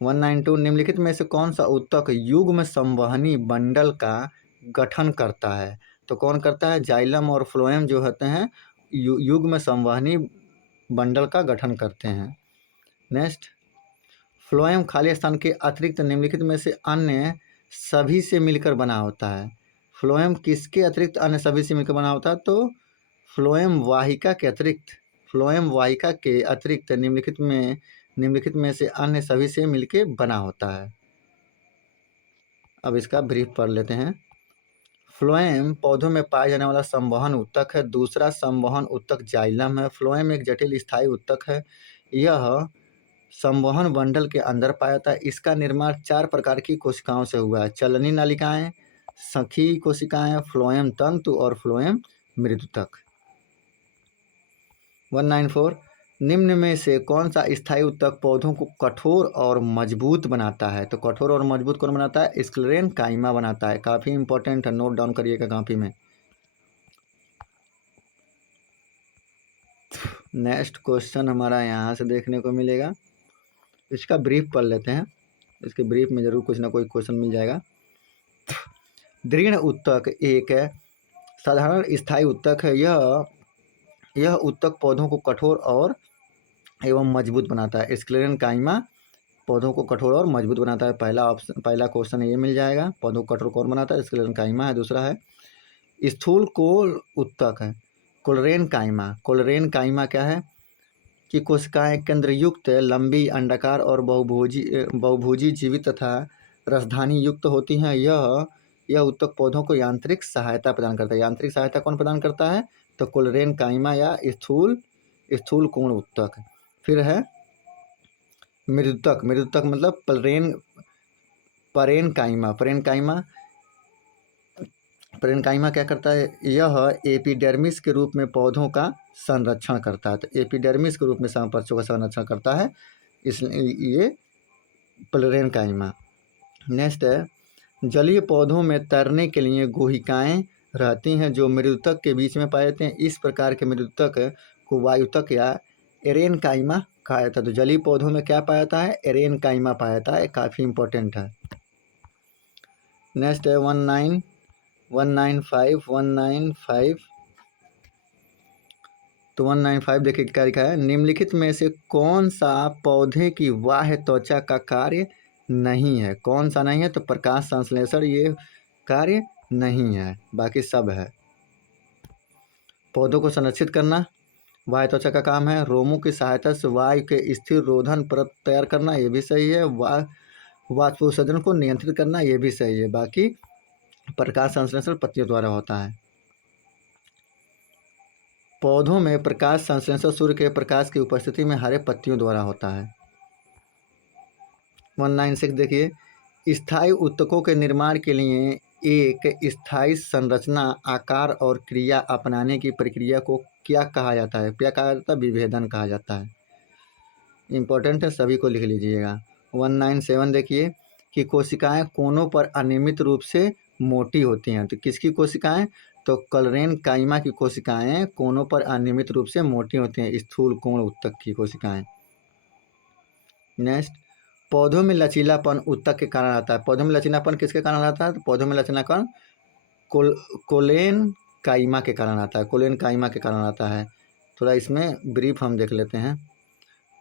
192 निम्नलिखित में से कौन सा ऊतक युग्म संवहनी बंडल का गठन करता है? तो कौन करता है? जाइलम और फ्लोएम जो होते हैं युग्म संवहनी बंडल का गठन करते हैं। नेक्स्ट, फ्लोएम खाली स्थान के अतिरिक्त निम्नलिखित में से अन्य सभी से मिलकर बना होता है। फ्लोएम किसके अतिरिक्त अन्य सभी से मिलकर बना होता है? तो फ्लोएम वाहिका के अतिरिक्त निम्नलिखित में से अन्य सभी से मिलकर बना होता है। अब इसका ब्रीफ पढ़ लेते हैं। फ्लोएम पौधों में पाया जाने वाला संवहन ऊतक है। दूसरा संवहन ऊतक जाइलम है। फ्लोएम एक जटिल स्थायी ऊतक है। यह संवहन बंडल के अंदर पाया जाता है। इसका निर्माण 4 प्रकार की कोशिकाओं से हुआ है, चलनी नालिकाएं, सखी कोशिकाएं, फ्लोएम तंतु और फ्लोएम मृदुतक। 194 निम्न में से कौन सा स्थायी ऊतक पौधों को कठोर और मजबूत बनाता है? तो कठोर और मजबूत कौन बनाता है? स्क्लेरेन्काइमा बनाता है। काफ़ी इंपॉर्टेंट है, नोट डाउन करिएगा कॉपी में। नेक्स्ट क्वेश्चन हमारा यहाँ से देखने को मिलेगा, इसका ब्रीफ पढ़ लेते हैं। इसके ब्रीफ में जरूर कुछ ना कोई क्वेश्चन मिल जाएगा। दृढ़ ऊतक एक साधारण स्थायी उत्तक है। यह उत्तक पौधों को कठोर और एवं मजबूत बनाता है। स्क्लेरेनकाइमा पौधों को कठोर और मजबूत बनाता है। पहला क्वेश्चन ये मिल जाएगा। पौधों को कठोर कौन बनाता है? स्क्लेरेनकाइमा है। दूसरा है स्थूल कोल उत्तक है कोलरेनकाइमा। कोलरेनकाइमा क्या है कि कोशिकाएं केंद्रयुक्त, लंबी, अंडाकार और बहुभुजी जीवित तथा रसधानी युक्त होती हैं। यह उत्तक पौधों को यांत्रिक सहायता प्रदान करता है। यांत्रिक सहायता कौन प्रदान करता है? तो कोलरेनकाइमा या स्थूल कोण उत्तक। फिर है मृदुतक। मृदुतक मतलब परेनकाइमा क्या करता है? यह एपिडर्मिस के रूप में पौधों का संरक्षण करता है। तो एपिडर्मिस के रूप में पौधों का संरक्षण करता है, इसलिए ये परेनकाइमा। नेक्स्ट है जलीय पौधों में तैरने के लिए गुहिकाएं रहती हैं जो मृदुतक के बीच में पाए जाते हैं। इस प्रकार के मृदुतक को वायुतक या एरेनकाइमा कहा जाता है। तो जलीय पौधों में क्या पाया जाता है? एरेनकाइमा पाया जाता है। काफ़ी इंपॉर्टेंट है। नेक्स्ट है 195। तो 195 देखिए क्या लिखा है। निम्नलिखित में से कौन सा पौधे की बाह्य त्वचा का कार्य नहीं है? कौन सा नहीं है? तो प्रकाश संश्लेषण ये कार्य नहीं है, बाकी सब है। पौधों को संरक्षित करना बाह्य त्वचा का काम है। रोमों की सहायता से वायु के स्थिर रोधन परत तैयार करना ये भी सही है। वाष्पोत्सर्जन को नियंत्रित करना ये भी सही है। बाकी प्रकाश संश्लेषण पत्तियों द्वारा होता है। पौधों में प्रकाश संश्लेषण सूर्य के प्रकाश की उपस्थिति में हरे पत्तियों द्वारा होता है। 196 देखिए। स्थायी उत्तकों के निर्माण के लिए एक स्थायी संरचना, आकार और क्रिया अपनाने की प्रक्रिया को क्या कहा जाता है? क्या कहा जाता है? विभेदन कहा जाता है। इंपॉर्टेंट है, सभी को लिख लीजिएगा। 197 देखिए कि कोशिकाएं कोनों पर अनियमित रूप से मोटी होती हैं। तो किसकी कोशिकाएं? तो कोलरेनकाइमा की कोशिकाएं कोनों पर अनियमित रूप से मोटी होती हैं, स्थूल कोण उत्तक की कोशिकाएं। नेक्स्ट पौधों में लचीलापन उत्तक के कारण आता है। पौधों में लचीलापन किसके कारण आता है? तो पौधों में लचीलापन कोलेनकाइमा के कारण आता है। कोलेनकाइमा के कारण आता है। थोड़ा इसमें ब्रीफ हम देख लेते हैं।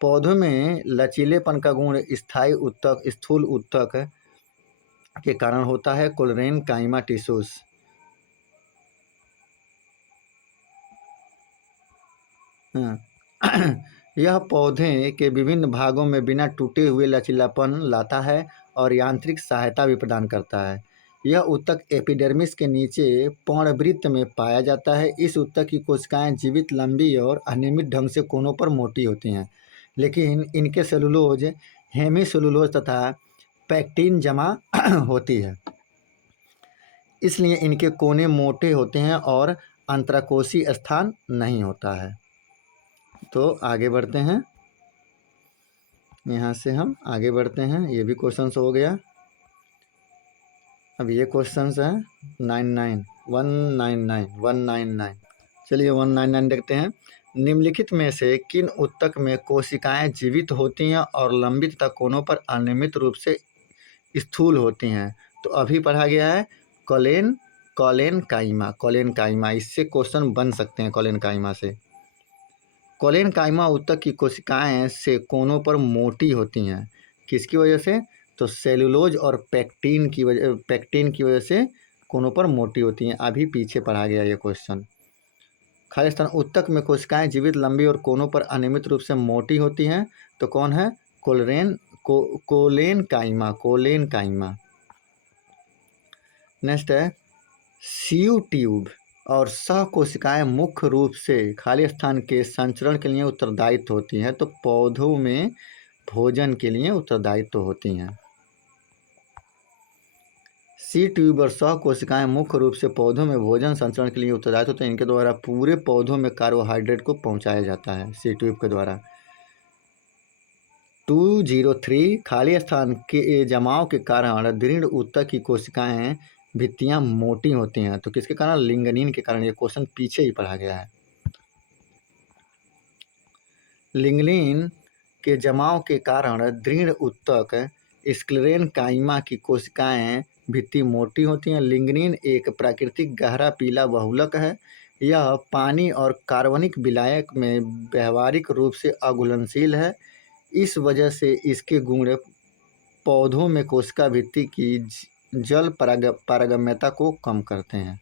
पौधों में लचीलेपन का गुण स्थायी उत्तक, स्थूल उत्तक के कारण होता है। कोलरेनकाइमा टिश्यूज। यह पौधे के विभिन्न भागों में बिना टूटे हुए लचीलापन लाता है और यांत्रिक सहायता भी प्रदान करता है। यह उत्तक एपिडर्मिस के नीचे पर्णवृत्त में पाया जाता है। इस उत्तक की कोशिकाएं जीवित, लंबी और अनियमित ढंग से कोनों पर मोटी होती हैं, लेकिन इनके सेलुलोज, हेमीसेलुलोज तथा पैक्टिन जमा होती है, इसलिए इनके कोने मोटे होते हैं और अंतराकोशीय स्थान नहीं होता है। तो आगे बढ़ते हैं। यहाँ से हम आगे बढ़ते हैं। ये भी क्वेश्चन हो गया। अब ये क्वेश्चन है 199। चलिए 199 देखते हैं। निम्नलिखित में से किन उत्तक में कोशिकाएं जीवित होती हैं और लंबी तथा कोनों पर अनियमित रूप से स्थूल होती हैं? तो अभी पढ़ा गया है कोलेनकाइमा। इससे क्वेश्चन बन सकते हैं। कोलेनकाइमा से कोलेनकाइमा उत्तक की कोशिकाएं से कोनों पर मोटी होती हैं। किसकी वजह से? तो सेलुलोज और पैक्टिन की वजह से कोनों पर मोटी होती हैं। अभी पीछे पढ़ा गया ये क्वेश्चन। खाली स्थान उत्तक में कोशिकाएं जीवित, लंबी और कोनों पर अनियमित रूप से मोटी होती हैं। तो कौन है? कोलेनकाइमा। नेक्स्ट है सीयू ट्यूब और सह कोशिकाएं मुख्य रूप से खाली स्थान के संचरण के लिए उत्तरदायित्व होती हैं। तो पौधों में भोजन के लिए उत्तरदायित्व होती हैं। सी ट्यूब और सह कोशिकाएं मुख्य रूप से पौधों में भोजन संचरण के लिए उत्तरदायित्व होते हैं। इनके द्वारा पूरे पौधों में कार्बोहाइड्रेट को पहुंचाया जाता है, सी ट्यूब के द्वारा। 203 खाली स्थान के जमाव के कारण दृढ़ उत्तक की कोशिकाएं भित्तियां मोटी होती हैं। तो किसके कारण? लिग्निन के कारण। ये क्वेश्चन पीछे ही पढ़ा गया है। लिग्निन के जमाव के कारण दृढ़ उत्तक स्क्लेरेनकाइमा की कोशिकाएं भित्ति मोटी होती हैं। लिग्निन एक प्राकृतिक गहरा पीला बहुलक है। यह पानी और कार्बनिक विलायक में व्यावहारिक रूप से अघुलनशील है। इस वजह से इसके गुण पौधों में कोशिका भित्ति की जल पारगम्यता को कम करते हैं।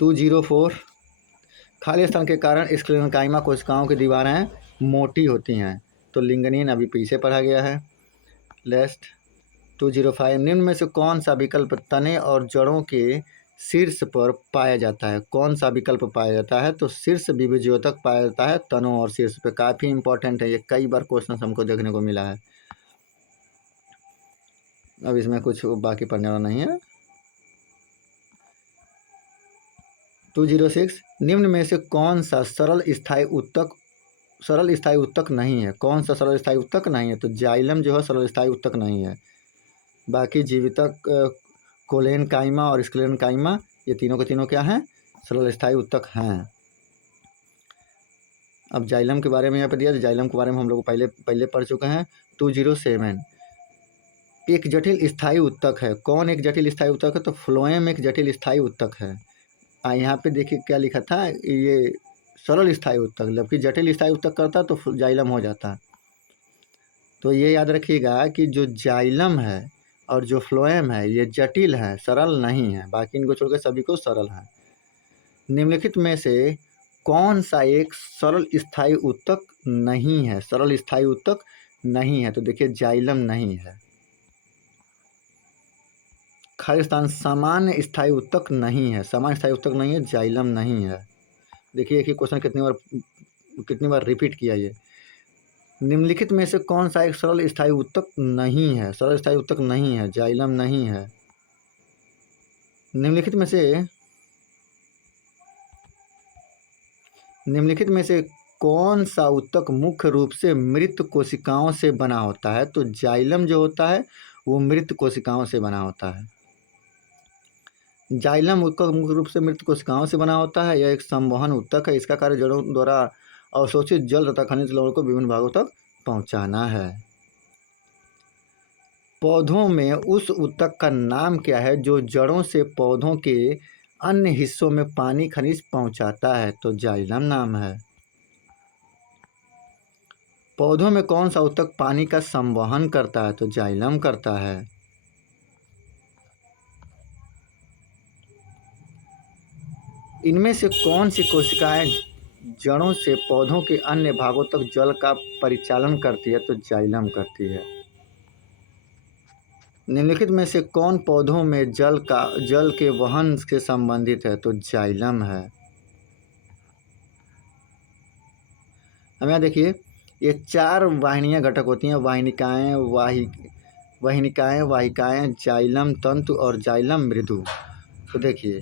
204 खाली स्थान के कारण स्क्लेरेंकाइमा कोशिकाओं की दीवारें मोटी होती हैं। तो लिग्निन अभी पीछे पढ़ा गया है। लेस्ट 205 निम्न में से कौन सा विकल्प तने और जड़ों के शीर्ष पर पाया जाता है? कौन सा विकल्प पाया जाता है? तो शीर्ष विभज्योतक पाया जाता है तनों और शीर्ष पे। काफ़ी इंपॉर्टेंट है ये, कई बार क्वेश्चन हमको देखने को मिला है। अब इसमें कुछ बाकी पढ़ने वाला नहीं है। 206 निम्न में से कौन सा सरल स्थायी उत्तक नहीं है? कौन सा सरल स्थायी उत्तक नहीं है? तो जाइलम जो है सरल स्थायी उत्तक नहीं है। बाकी जीवितक, कोलेनकाइमा और स्क्लेरेंकाइमा ये तीनों के तीनों क्या हैं? सरल स्थायी उत्तक हैं। अब जाइलम के बारे में यहाँ पर दिया, तो जाइलम के बारे में हम लोग पहले पढ़ चुके हैं। 207 एक जटिल स्थायी उत्तक है। कौन एक जटिल स्थायी उत्तक है? तो फ्लोएम एक जटिल स्थायी उत्तक है। यहाँ पे देखिए क्या लिखा था, ये सरल स्थायी उत्तक, जबकि जटिल स्थायी उत्तक करता तो जाइलम हो जाता। तो ये याद रखिएगा कि जो जाइलम है और जो फ्लोएम है ये जटिल है, सरल नहीं है। बाकी इनको छोड़कर सभी को सरल है। निम्नलिखित में से कौन सा एक सरल स्थायी उत्तक नहीं है? सरल स्थायी उत्तक नहीं है तो देखिए जाइलम नहीं है। खाली स्थान सामान्य स्थायी उत्तक नहीं है। सामान्य स्थायी उत्तक नहीं है, जाइलम नहीं है। देखिए एक ही क्वेश्चन कितनी बार रिपीट किया ये। निम्नलिखित में से कौन सा एक सरल स्थायी उत्तक नहीं है? सरल स्थायी उत्तक नहीं है, जाइलम नहीं है। निम्नलिखित में से कौन सा उत्तक मुख्य रूप से मृत कोशिकाओं से बना होता है? तो जाइलम जो होता है वो मृत कोशिकाओं से बना होता है। जाइलम उत्तक मुख्य रूप से मृत कोशिकाओं से बना होता है। यह एक संवहन उत्तक है। इसका कार्य जड़ों द्वारा अवशोषित जल तथा खनिज लवण को विभिन्न भागों तक पहुंचाना है। पौधों में उस उत्तक का नाम क्या है जो जड़ों से पौधों के अन्य हिस्सों में पानी खनिज पहुंचाता है? तो जाइलम नाम है। पौधों में कौन सा उत्तक पानी का संवहन करता है? तो जाइलम करता है। इनमें से कौन सी कोशिकाएं जड़ों से पौधों के अन्य भागों तक जल का परिचालन करती है? तो जाइलम करती है। निम्नलिखित में से कौन पौधों में जल के वहन से संबंधित है? तो जाइलम है। अब यहाँ देखिए ये 4 वाहिनियाँ घटक होती हैं, वाहिनिकाएँ, वाहिकाएँ, जाइलम तंतु और जाइलम मृदु। तो देखिए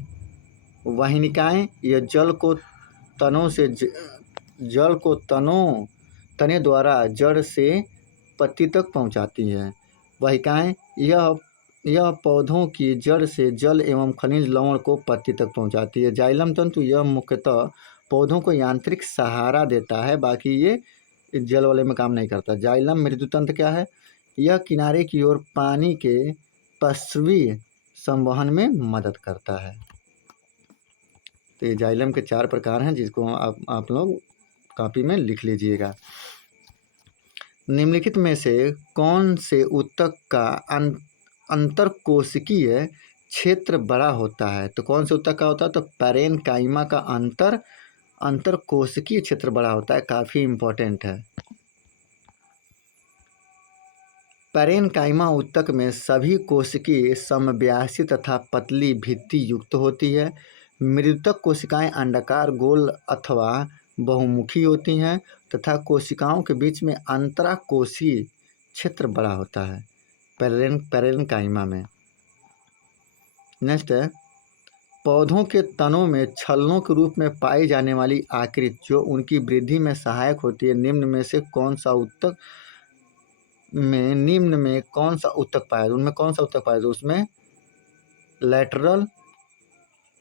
वाहिनिकाएँ ये जल को तने द्वारा जड़ से पत्ती तक पहुंचाती है। वाहिकाएँ यह पौधों की जड़ से जल एवं खनिज लवण को पत्ती तक पहुंचाती है। जाइलम तंतु यह मुख्यतः पौधों को यांत्रिक सहारा देता है, बाकी ये जल वाले में काम नहीं करता। जाइलम मृदु तंत्र क्या है? यह किनारे की ओर पानी के पार्श्वीय संवहन में मदद करता है। तो ये जाइलम के 4 प्रकार हैं जिसको आप लोग कॉपी में लिख लीजिएगा। निम्नलिखित में से कौन से उत्तक का अंतरकोशिकीय क्षेत्र बड़ा होता है? तो कौन से उत्तक का होता है? तो पैरेनकाइमा का अंतरकोशिकीय क्षेत्र बड़ा होता है। काफ़ी इम्पोर्टेंट है। पैरेनकाइमा उत्तक में सभी कोशिकीय समव्यासी तथा पतली भित्ति युक्त होती है। मृदुतक कोशिकाएं अंडाकार, गोल अथवा बहुमुखी होती हैं तथा कोशिकाओं के बीच में अंतराकोशीय क्षेत्र बड़ा होता है पैरेनकाइमा में। नेक्स्ट है पौधों के तनों में छलनों के रूप में पाई जाने वाली आकृति जो उनकी वृद्धि में सहायक होती है। निम्न में कौन सा उत्तक पाया? उनमें कौन सा उत्तक पाया? तो उसमें लैटरल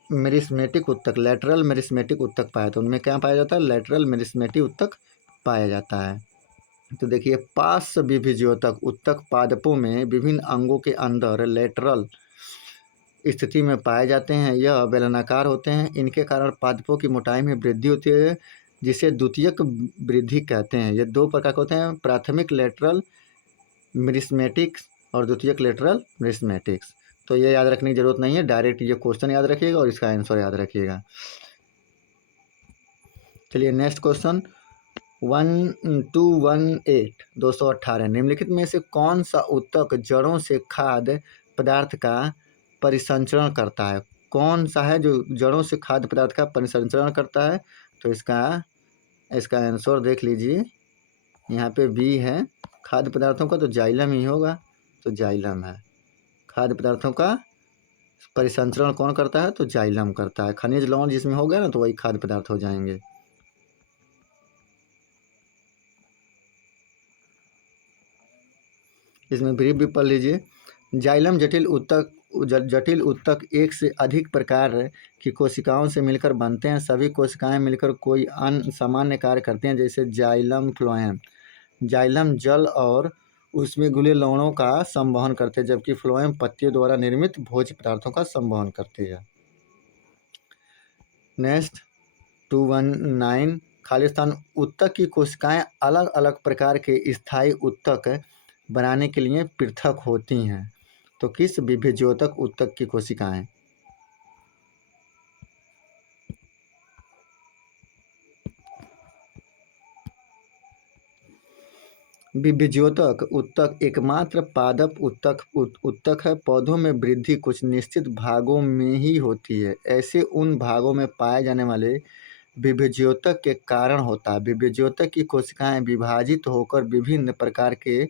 मेरिस्मेटिक उत्तक पाया। तो उनमें क्या पाया जाता है? लैटरल मेरिस्मेटिक उत्तक पाया जाता है। तो देखिए पार्श्व विभिज्योतक उत्तक पादपों में विभिन्न अंगों के अंदर लेटरल स्थिति में पाए जाते हैं। यह बेलनाकार होते हैं। इनके कारण पादपों की मोटाई में वृद्धि होती है, जिसे द्वितीयक वृद्धि कहते हैं। ये दो प्रकार के होते हैं, प्राथमिक लेटरल मेरिस्मेटिक्स और द्वितीयक लेटरल मेरिस्मेटिक्स। तो ये याद रखने की जरूरत नहीं है, डायरेक्ट ये क्वेश्चन याद रखिएगा और इसका आंसर याद रखिएगा। चलिए नेक्स्ट क्वेश्चन 218 निम्नलिखित में से कौन सा उत्तक जड़ों से खाद्य पदार्थ का परिसंचरण करता है? कौन सा है जो जड़ों से खाद्य पदार्थ का परिसंचरण करता है? तो इसका आंसर देख लीजिए, यहाँ पे बी है खाद्य पदार्थों का, तो जाइलम ही होगा। तो जाइलम है खाद्य पदार्थों का परिसंचरण कौन करता है? तो जाइलम करता है। खनिज लवण जिसमें हो गया ना, तो वही खाद्य पदार्थ हो जाएंगे। इसमें ब्रीफ भी पढ़ लीजिए। जाइलम जटिल उत्तक एक से अधिक प्रकार की कोशिकाओं से मिलकर बनते हैं। सभी कोशिकाएं मिलकर कोई अन्य सामान्य कार्य करते हैं, जैसे जाइलम फ्लोएम। जाइलम जल और उसमें घुले लवणों का संवहन करते हैं, जबकि फ्लोएम पत्तियों द्वारा निर्मित भोज्य पदार्थों का संवहन करते हैं। नेक्स्ट 219 खाली स्थान उत्तक की कोशिकाएं अलग अलग प्रकार के स्थायी उत्तक बनाने के लिए पृथक होती हैं। तो किस विभिज्योतक उत्तक की कोशिकाएं? विभिज्योतक उत्तक एकमात्र पादप उत्तक है। पौधों में वृद्धि कुछ निश्चित भागों में ही होती है। ऐसे उन भागों में पाए जाने वाले विभिज्योतक के कारण होता है। विभिज्योतक की कोशिकाएं विभाजित होकर विभिन्न प्रकार के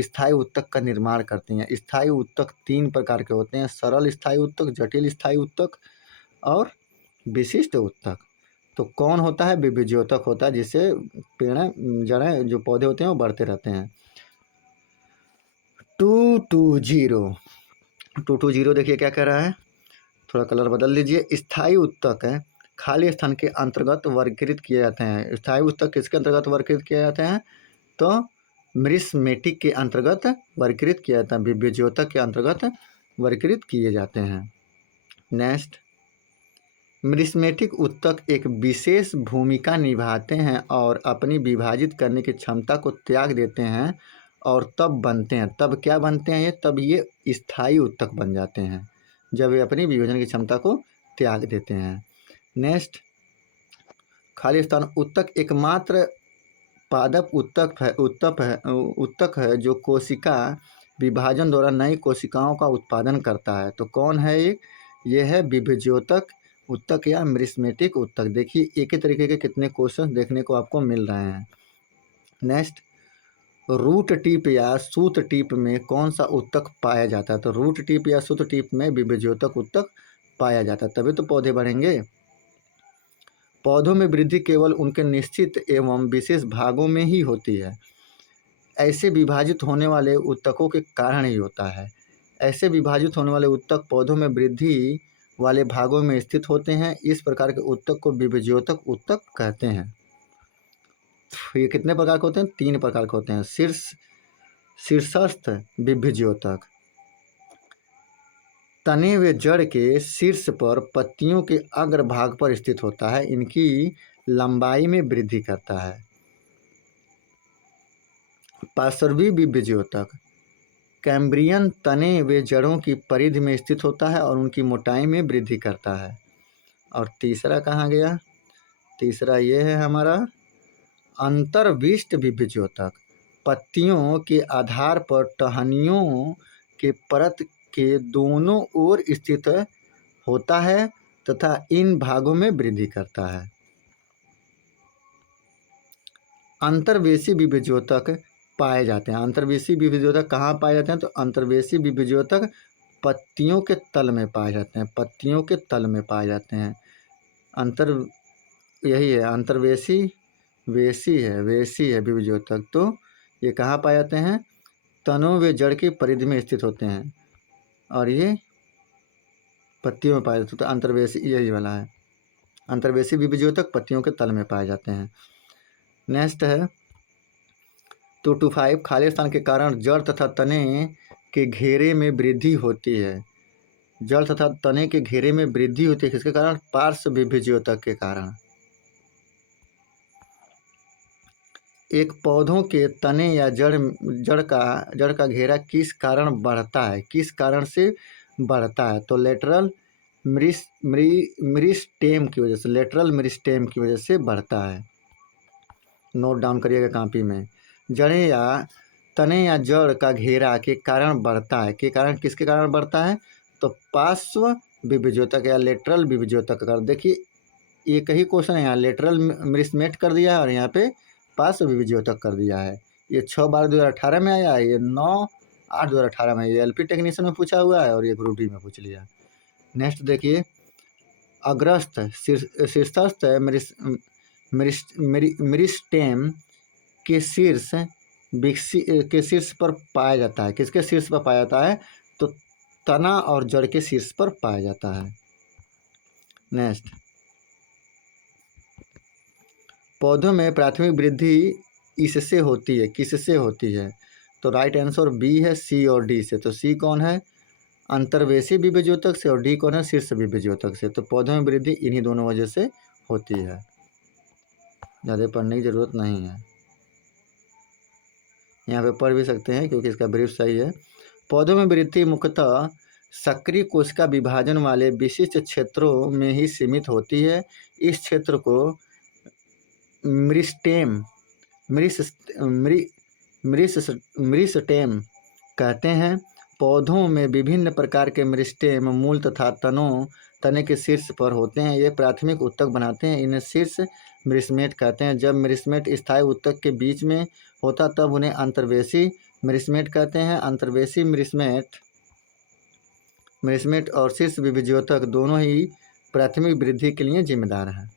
स्थायी उत्तक का निर्माण करती हैं। स्थायी उत्तक 3 प्रकार के होते हैं, सरल स्थायी उत्तक, जटिल स्थायी उत्तक और विशिष्ट उत्तक। तो कौन होता है? विभिज्योतक होता है, जिससे जड़ें जो पौधे होते हैं वो बढ़ते रहते हैं। 220 देखिए क्या कह रहा है, थोड़ा कलर बदल लीजिए। स्थायी उत्तक है खाली स्थान के अंतर्गत वर्गीकृत किए जाते हैं। स्थायी उत्तक किसके अंतर्गत वर्गीकृत किए जाते हैं? तो मेरिस्मेटिक के अंतर्गत वर्गीकृत किया जाता है, विभिज्योतक के अंतर्गत वर्गीकृत किए जाते हैं। नेक्स्ट मेरिस्मेटिक उत्तक एक विशेष भूमिका निभाते हैं और अपनी विभाजित करने की क्षमता को त्याग देते हैं और तब बनते हैं। तब क्या बनते हैं? तब ये स्थायी उत्तक बन जाते हैं, जब वे अपनी विभाजन की क्षमता को त्याग देते हैं। नेक्स्ट खाली स्थान उत्तक एकमात्र पादप उत्तक है जो कोशिका विभाजन द्वारा नई कोशिकाओं का उत्पादन करता है। तो कौन है ये है विभिज्योतक उत्तक या मेरिस्मेटिक उत्तक। देखिए एक ही तरीके के कितने क्वेश्चन देखने को आपको मिल रहे हैं। नेक्स्ट रूट टिप या सूत टिप में कौन सा उत्तक पाया जाता है? तो रूट टिप या सूत टिप में विभिज्योतक उत्तक पाया जाता है, तभी तो पौधे बढ़ेंगे। पौधों में वृद्धि केवल उनके निश्चित एवं विशेष भागों में ही होती है। ऐसे विभाजित होने वाले उत्तकों के कारण ही होता है। ऐसे विभाजित होने वाले उत्तक पौधों में वृद्धि वाले भागों में स्थित होते हैं। इस प्रकार के उत्तक को विभिज्योतक उत्तक कहते हैं। ये कितने प्रकार के होते हैं? 3 प्रकार के होते हैं। शीर्षस्थ विभिज्योतक तने व जड़ के शीर्ष पर पत्तियों के अग्रभाग पर स्थित होता है। इनकी लंबाई में वृद्धि करता है। पार्श्वी विभिज्योतक कैम्ब्रियन तने व जड़ों की परिधि में स्थित होता है और उनकी मोटाई में वृद्धि करता है। और तीसरा कहाँ गया? तीसरा ये है हमारा अंतर्विष्ट विभिज्योतक। पत्तियों के आधार पर टहनियों के परत के दोनों ओर स्थित होता है तथा इन भागों में वृद्धि करता है। अंतर्वेशी विभिज्योतक पाए जाते हैं। अंतर्वेशी विभिज्योतक कहाँ पाए जाते हैं? तो अंतर्वेशी विभिज्योतक पत्तियों के तल में पाए जाते हैं। पत्तियों के तल में पाए जाते हैं। यही है अंतर्वेशी, वेशी है विभिज्योतक। तो ये कहाँ पाए जाते हैं? तनों व जड़ की परिधि में स्थित होते हैं और ये पत्तियों में पाए जाते हैं। तो अंतर्वेशी यही वाला है। अंतर्वेशी विभिज्योतक पत्तियों के तल में पाए जाते हैं। नेक्स्ट है तो 2.5 खाली स्थान के कारण जड़ तथा तने के घेरे में वृद्धि होती है। जड़ तथा तने के घेरे में वृद्धि होती है किसके कारण? पार्श्व विभज्योतक के कारण। एक पौधों के तने या जड़ का घेरा किस कारण बढ़ता है? किस कारण से बढ़ता है? तो लेटरल मेरिस्टेम की वजह से, लेटरल मेरिस्टेम की वजह से बढ़ता है। नोट डाउन करिएगा कॉपी में। जड़ें या तने या जड़ का घेरा के कारण बढ़ता है। के कारण, किसके कारण बढ़ता है? तो पार्श्व विभज्योतक या लेटरल विभज्योतक का। देखिए एक ही क्वेश्चन है, यहाँ लेटरल मेरिस्टेम कर दिया है और यहाँ पे पार्श्व विभज्योतक कर दिया है। ये 6/12/2018 में आया है, ये 9/8/2018 में, ये एलपी टेक्नीशियन में पूछा हुआ है और ये ग्रुप डी में पूछ लिया। नेक्स्ट देखिए, अग्रस्थ शीर्षस्थ मेरिस्टेम के शीर्ष पर पाया जाता है। किसके शीर्ष पर पाया जाता है? तो तना और जड़ के शीर्ष पर पाया जाता है। नेक्स्ट, पौधों में प्राथमिक वृद्धि इससे होती है। किससे होती है? तो राइट आंसर बी है, सी और डी से। तो सी कौन है? अंतर्वेशी विभज्योतक से, और डी कौन है? शीर्ष विभज्योतक से। तो पौधों में वृद्धि इन्हीं दोनों वजह से होती है, ज़्यादा पढ़ने की जरूरत नहीं है। यहाँ पे पढ़ भी सकते हैं क्योंकि इसका ब्रीफ सही है। पौधों में वृद्धि मुख्यतः सक्रिय कोशिका विभाजन वाले विशिष्ट क्षेत्रों में ही सीमित होती है। इस क्षेत्र को मेरिस्टेम कहते हैं। पौधों में विभिन्न प्रकार के मेरिस्टेम मूल तथा तने के शीर्ष पर होते हैं। ये प्राथमिक उत्तक बनाते हैं। इन्हें शीर्ष मेरिस्टेम कहते हैं। जब मेरिस्टेम स्थायी उत्तक के बीच में होता तब उन्हें अंतर्वेशी मेरिस्टेम कहते हैं। अंतर्वेशी मेरिस्टेम और शीर्ष विभज्योतक दोनों ही प्राथमिक वृद्धि के लिए जिम्मेदार हैं।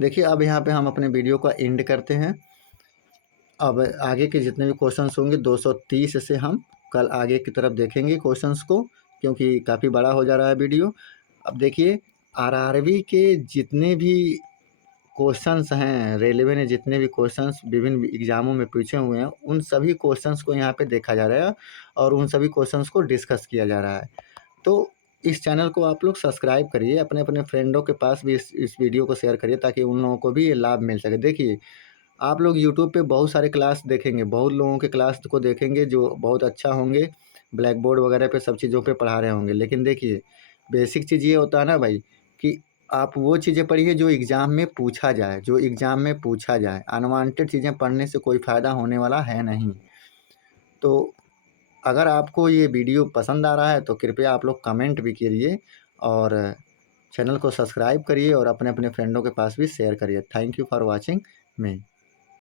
देखिए अब यहाँ पे हम अपने वीडियो का एंड करते हैं। अब आगे के जितने भी क्वेश्चंस होंगे 230 से हम कल आगे की तरफ देखेंगे क्वेश्चंस को, क्योंकि काफ़ी बड़ा हो जा रहा है वीडियो। अब देखिए आरआरबी के जितने भी क्वेश्चंस हैं, रेलवे ने जितने भी क्वेश्चंस विभिन्न एग्जामों में पूछे हुए हैं, उन सभी क्वेश्चंस को यहाँ पे देखा जा रहा है और उन सभी क्वेश्चंस को डिस्कस किया जा रहा है। तो इस चैनल को आप लोग सब्सक्राइब करिए, अपने अपने फ्रेंडों के पास भी इस वीडियो को शेयर करिए ताकि उन लोगों को भी ये लाभ मिल सके। देखिए आप लोग यूट्यूब पे बहुत सारे क्लास देखेंगे, बहुत लोगों के क्लास को देखेंगे जो बहुत अच्छा होंगे, ब्लैक बोर्ड वगैरह पे सब चीज़ों पे पढ़ा रहे होंगे। लेकिन देखिए बेसिक चीज़ ये होता है ना भाई कि आप वो चीज़ें पढ़िए जो एग्ज़ाम में पूछा जाए, जो एग्ज़ाम में पूछा जाए। अनवांटेड चीज़ें पढ़ने से कोई फ़ायदा होने वाला है नहीं। तो अगर आपको ये वीडियो पसंद आ रहा है तो कृपया आप लोग कमेंट भी करिए और चैनल को सब्सक्राइब करिए और अपने अपने फ्रेंडों के पास भी शेयर करिए। Thank you for watching me.